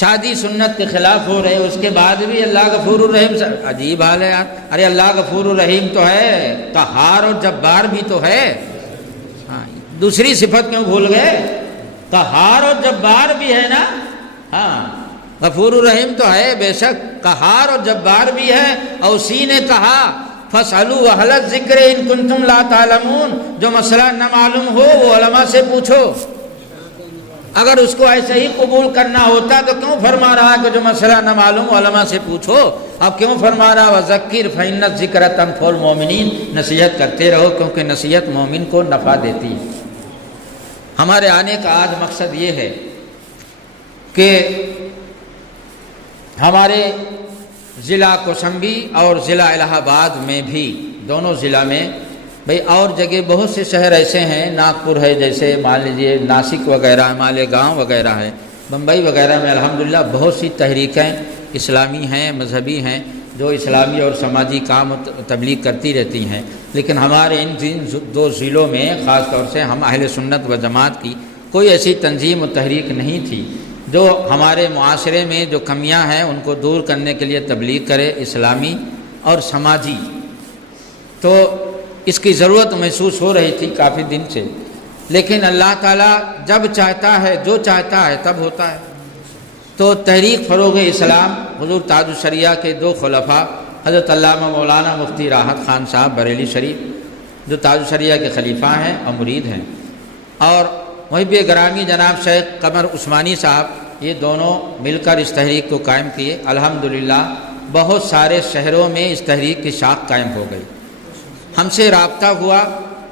شادی سنت کے خلاف ہو رہے، اس کے بعد بھی اللہ غفور الرحیم۔ عجیب حال ہے یار۔ ارے اللہ غفور الرحیم تو ہے، قہار اور جبار بھی تو ہے، ہاں دوسری صفت کیوں بھول گئے؟ قہار اور جبار بھی ہے نا، ہاں غفور الرحیم تو ہے بے شک، قہار اور جبار بھی ہے۔ اور اسی نے کہا فَاسْأَلُوا أَهْلَ الذِّكْرِ إِن كُنتُمْ لَا تَعْلَمُونَ، جو مسئلہ نہ معلوم ہو وہ علماء سے پوچھو۔ اگر اس کو ایسے ہی قبول کرنا ہوتا تو کیوں فرما رہا کہ جو مسئلہ نہ معلوم علماء سے پوچھو؟ اب کیوں فرما رہا وَذَكِّرْ فَإِنَّ الذِّكْرَ تَنفَعُ الْمُؤْمِنِينَ، نصیحت کرتے رہو کیونکہ نصیحت مومن کو نفع دیتی ہے۔ ہمارے آنے کا آج مقصد یہ ہے کہ ہمارے ضلع کوسمبی اور ضلع الہ آباد میں بھی، دونوں ضلع میں بھئی اور جگہ بہت سے شہر ایسے ہیں، ناگپور ہے جیسے مان لیجیے، ناسک وغیرہ، مالیگاؤں وغیرہ ہے، بمبئی وغیرہ میں الحمدللہ بہت سی تحریکیں اسلامی ہیں، مذہبی ہیں، جو اسلامی اور سماجی کام و تبلیغ کرتی رہتی ہیں۔ لیکن ہمارے ان دو ضلعوں میں خاص طور سے ہم اہل سنت و جماعت کی کوئی ایسی تنظیم و تحریک نہیں تھی جو ہمارے معاشرے میں جو کمیاں ہیں ان کو دور کرنے کے لیے تبلیغ کرے، اسلامی اور سماجی۔ تو اس کی ضرورت محسوس ہو رہی تھی کافی دن سے، لیکن اللہ تعالیٰ جب چاہتا ہے، جو چاہتا ہے تب ہوتا ہے۔ تو تحریک فروغ اسلام حضور تاج الشریعہ کے دو خلفاء حضرت علامہ مولانا مفتی راحت خان صاحب بریلی شریف، جو تاج الشریعہ کے خلیفہ ہیں اور مرید ہیں، اور محب گرامی جناب شیخ قمر عثمانی صاحب، یہ دونوں مل کر اس تحریک کو قائم کیے۔ الحمدللہ بہت سارے شہروں میں اس تحریک کی شاخ قائم ہو گئی۔ ہم سے رابطہ ہوا،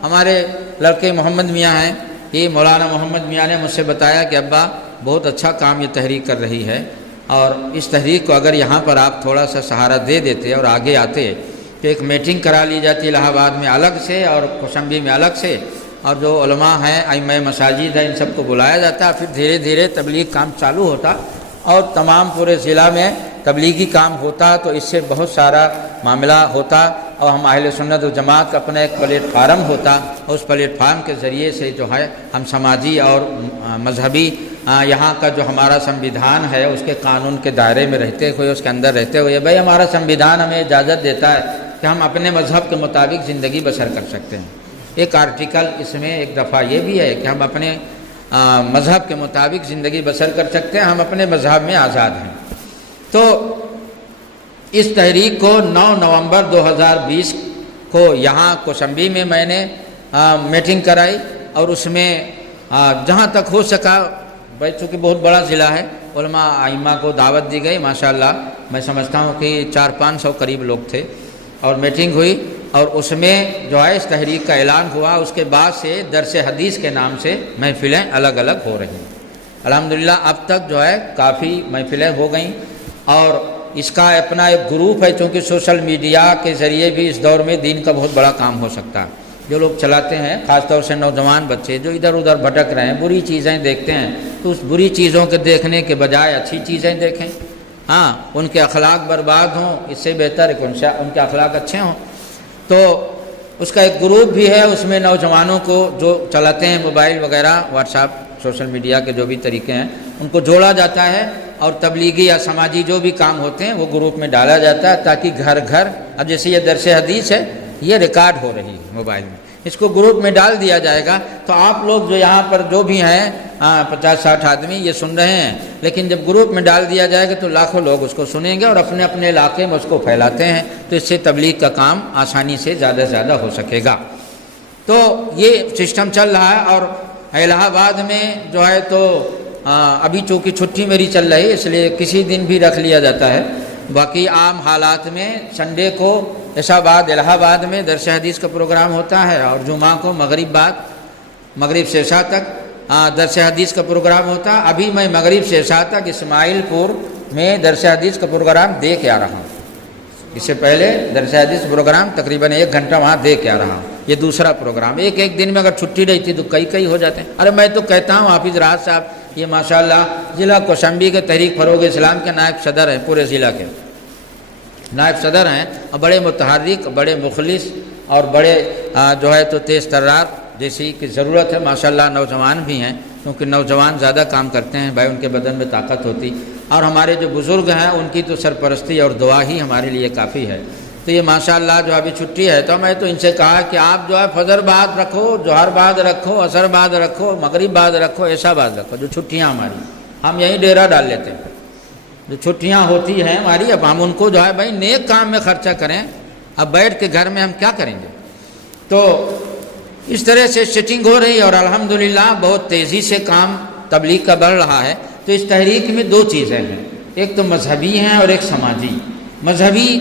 ہمارے لڑکے محمد میاں ہیں، یہ مولانا محمد میاں نے مجھ سے بتایا کہ ابا بہت اچھا کام یہ تحریک کر رہی ہے، اور اس تحریک کو اگر یہاں پر آپ تھوڑا سا سہارا دے دیتے اور آگے آتے تو ایک میٹنگ کرا لی جاتی الہ آباد میں الگ سے اور کوسمبی میں الگ سے، اور جو علماء ہیں، ائمہ مساجد ہیں، ان سب کو بلایا جاتا، پھر دھیرے دھیرے تبلیغ کام چالو ہوتا اور تمام پورے ضلع میں تبلیغی کام ہوتا، تو اس سے بہت سارا معاملہ ہوتا، اور ہم اہل سنت و جماعت کا اپنا ایک پلیٹ فارم ہوتا، اور اس پلیٹ فارم کے ذریعے سے جو ہے ہم سماجی اور مذہبی یہاں کا جو ہمارا سمویدھان ہے اس کے قانون کے دائرے میں رہتے ہوئے، اس کے اندر رہتے ہوئے، بھائی ہمارا سمویدھان ہمیں اجازت دیتا ہے کہ ہم اپنے مذہب کے مطابق زندگی بسر کر سکتے ہیں۔ ایک آرٹیکل اس میں ایک دفعہ یہ بھی ہے کہ ہم اپنے مذہب کے مطابق زندگی بسر کر سکتے ہیں، ہم اپنے مذہب میں آزاد ہیں۔ تو اس تحریک کو 9 نومبر 2020 کو یہاں کوسمبی میں میں نے میٹنگ کرائی، اور اس میں جہاں تک ہو سکا، بھائی چونکہ بہت بڑا ضلع ہے، علماء ائمہ کو دعوت دی گئی، ماشاءاللہ میں سمجھتا ہوں کہ 400-500 قریب لوگ تھے، اور میٹنگ ہوئی، اور اس میں جو ہے اس تحریک کا اعلان ہوا۔ اس کے بعد سے درس حدیث کے نام سے محفلیں الگ الگ ہو رہی ہیں۔ الحمدللہ اب تک جو ہے کافی محفلیں ہو گئیں، اور اس کا اپنا ایک گروپ ہے، چونکہ سوشل میڈیا کے ذریعے بھی اس دور میں دین کا بہت بڑا کام ہو سکتا ہے۔ جو لوگ چلاتے ہیں، خاص طور سے نوجوان بچے جو ادھر ادھر بھٹک رہے ہیں، بری چیزیں دیکھتے ہیں، تو اس بری چیزوں کے دیکھنے کے بجائے اچھی چیزیں دیکھیں۔ ہاں، ان کے اخلاق برباد ہوں، اس سے بہتر ہے کہ ان کے اخلاق اچھے ہوں۔ تو اس کا ایک گروپ بھی ہے، اس میں نوجوانوں کو جو چلاتے ہیں موبائل وغیرہ، واٹس ایپ، سوشل میڈیا کے جو بھی طریقے ہیں، ان کو جوڑا جاتا ہے اور تبلیغی یا سماجی جو بھی کام ہوتے ہیں وہ گروپ میں ڈالا جاتا ہے، تاکہ گھر گھر، اب جیسے یہ درس حدیث ہے، یہ ریکارڈ ہو رہی ہے موبائل میں، اس کو گروپ میں ڈال دیا جائے گا، تو آپ لوگ جو یہاں پر جو بھی ہیں 50-60 آدمی یہ سن رہے ہیں، لیکن جب گروپ میں ڈال دیا جائے گا تو لاکھوں لوگ اس کو سنیں گے اور اپنے اپنے علاقے میں اس کو پھیلاتے ہیں، تو اس سے تبلیغ کا کام آسانی سے زیادہ سے زیادہ ہو سکے گا۔ تو یہ سسٹم چل رہا ہے، اور الہ آباد میں جو ہے تو ابھی چونکہ چھٹی میری چل رہی ہے اس لیے کسی دن بھی رکھ لیا جاتا ہے، باقی عام حالات میں سنڈے کو الہ آباد میں درس حدیث کا پروگرام ہوتا ہے، اور جمعہ کو مغرب سے عشاء تک درس حدیث کا پروگرام ہوتا ہے۔ ابھی میں مغرب سے عشاء تک اسماعیل پور میں درس حدیث کا پروگرام دے کے آ رہا ہوں، اس سے پہلے درس حدیث پروگرام تقریباً 1 گھنٹہ وہاں دے کے آ رہا ہوں، یہ دوسرا پروگرام۔ ایک دن میں اگر چھٹی رہتی تو کئی ہو جاتے ہیں۔ ارے میں تو کہتا ہوں حافظ راحت صاحب یہ ماشاءاللہ ضلع کوشمبی کے تحریک فروغ اسلام کے نائب صدر ہیں، پورے ضلع کے نائب صدر ہیں، اور بڑے متحرک، بڑے مخلص اور بڑے جو ہے تو تیز ترار جیسی کی ضرورت ہے۔ ماشاءاللہ نوجوان بھی ہیں، کیونکہ نوجوان زیادہ کام کرتے ہیں بھائی، ان کے بدن میں طاقت ہوتی، اور ہمارے جو بزرگ ہیں ان کی تو سرپرستی اور دعا ہی ہمارے لیے کافی ہے۔ تو یہ ماشاءاللہ جو ابھی چھٹی ہے، تو میں تو ان سے کہا کہ آپ جو ہے فجر بعد رکھو، ظہر بعد رکھو، عصر بعد رکھو، مغرب بعد رکھو، ایسا بعد رکھو، جو چھٹیاں ہماری ہم یہیں ڈیرا ڈال لیتے ہیں، جو چھٹیاں ہوتی ہیں ہماری، اب ہم ان کو جو ہے بھائی نیک کام میں خرچہ کریں، اب بیٹھ کے گھر میں ہم کیا کریں گے؟ تو اس طرح سے سیٹنگ ہو رہی ہے، اور الحمدللہ بہت تیزی سے کام تبلیغ کا بڑھ رہا ہے۔ تو اس تحریک میں 2 چیزیں ہیں، ایک تو مذہبی ہیں اور ایک سماجی۔ مذہبی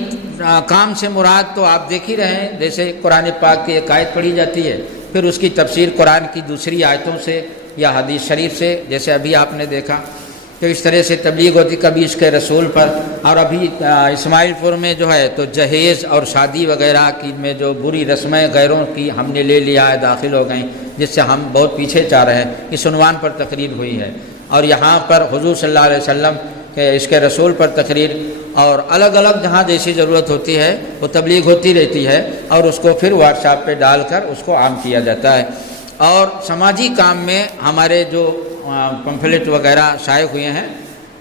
کام سے مراد تو آپ دیکھ ہی رہے ہیں، جیسے قرآن پاک کی ایک آیت پڑھی جاتی ہے، پھر اس کی تفسیر قرآن کی دوسری آیتوں سے یا حدیث شریف سے، جیسے ابھی آپ نے دیکھا، تو اس طرح سے تبلیغ ہوتی، کبھی اس کے رسول پر۔ اور ابھی اسماعیل پور میں جو ہے تو جہیز اور شادی وغیرہ کی میں جو بری رسمیں غیروں کی ہم نے لے لیا ہے، داخل ہو گئیں، جس سے ہم بہت پیچھے جا رہے ہیں، اس عنوان پر تقریر ہوئی ہے، اور یہاں پر حضور صلی اللہ علیہ وسلم کہ اس کے رسول پر تقریر، اور الگ الگ جہاں جیسی ضرورت ہوتی ہے وہ تبلیغ ہوتی رہتی ہے، اور اس کو پھر واٹس ایپ پہ ڈال کر اس کو عام کیا جاتا ہے۔ اور سماجی کام میں ہمارے جو پمفلٹ وغیرہ شائع ہوئے ہیں،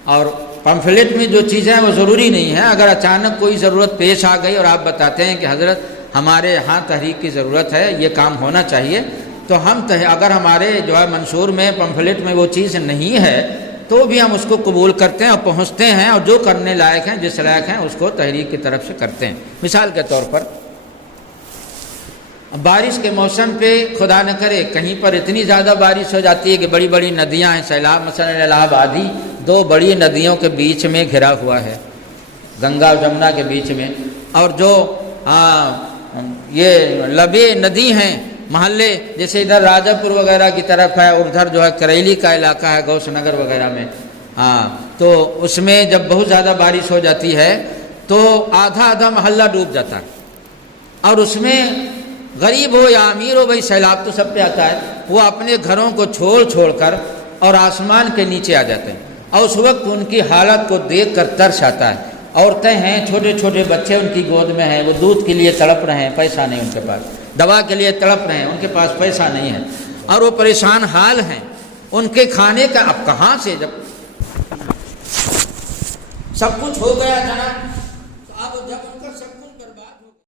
اور پمفلٹ میں جو چیزیں ہیں وہ ضروری نہیں ہے، اگر اچانک کوئی ضرورت پیش آ گئی اور آپ بتاتے ہیں کہ حضرت ہمارے ہاں تحریک کی ضرورت ہے، یہ کام ہونا چاہیے، تو ہم اگر ہمارے جو ہے منشور میں پمفلٹ میں وہ چیز نہیں ہے تو بھی ہم اس کو قبول کرتے ہیں اور پہنچتے ہیں، اور جو کرنے لائق ہیں، جس لائق ہیں، اس کو تحریک کی طرف سے کرتے ہیں۔ مثال کے طور پر بارش کے موسم پہ خدا نہ کرے کہیں پر اتنی زیادہ بارش ہو جاتی ہے کہ بڑی بڑی ندیاں ہیں، سیلاب، مثلا الہ آباد ہی 2 بڑی ندیوں کے بیچ میں گھرا ہوا ہے، گنگا اور جمنا کے بیچ میں، اور جو یہ لبے ندی ہیں محلے، جیسے ادھر راجہ پور وغیرہ کی طرف ہے، اور ادھر جو ہے کریلی کا علاقہ ہے گوش نگر وغیرہ میں، تو اس میں جب بہت زیادہ بارش ہو جاتی ہے تو آدھا محلہ ڈوب جاتا ہے، اور اس میں غریب ہو یا امیر ہو، بھائی سیلاب تو سب پہ آتا ہے، وہ اپنے گھروں کو چھوڑ کر اور آسمان کے نیچے آ جاتے ہیں، اور اس وقت ان کی حالت کو دیکھ کر ترس آتا ہے۔ عورتیں ہیں، چھوٹے چھوٹے بچے ان کی گود میں ہیں، وہ دودھ کے لیے تڑپ رہے ہیں، پیسہ نہیں ان کے پاس، دوا کے لیے تڑپ رہے ہیں، ان کے پاس پیسہ نہیں ہے، اور وہ پریشان حال ہیں، ان کے کھانے کا اب کہاں سے، جب سب کچھ ہو گیا جناب،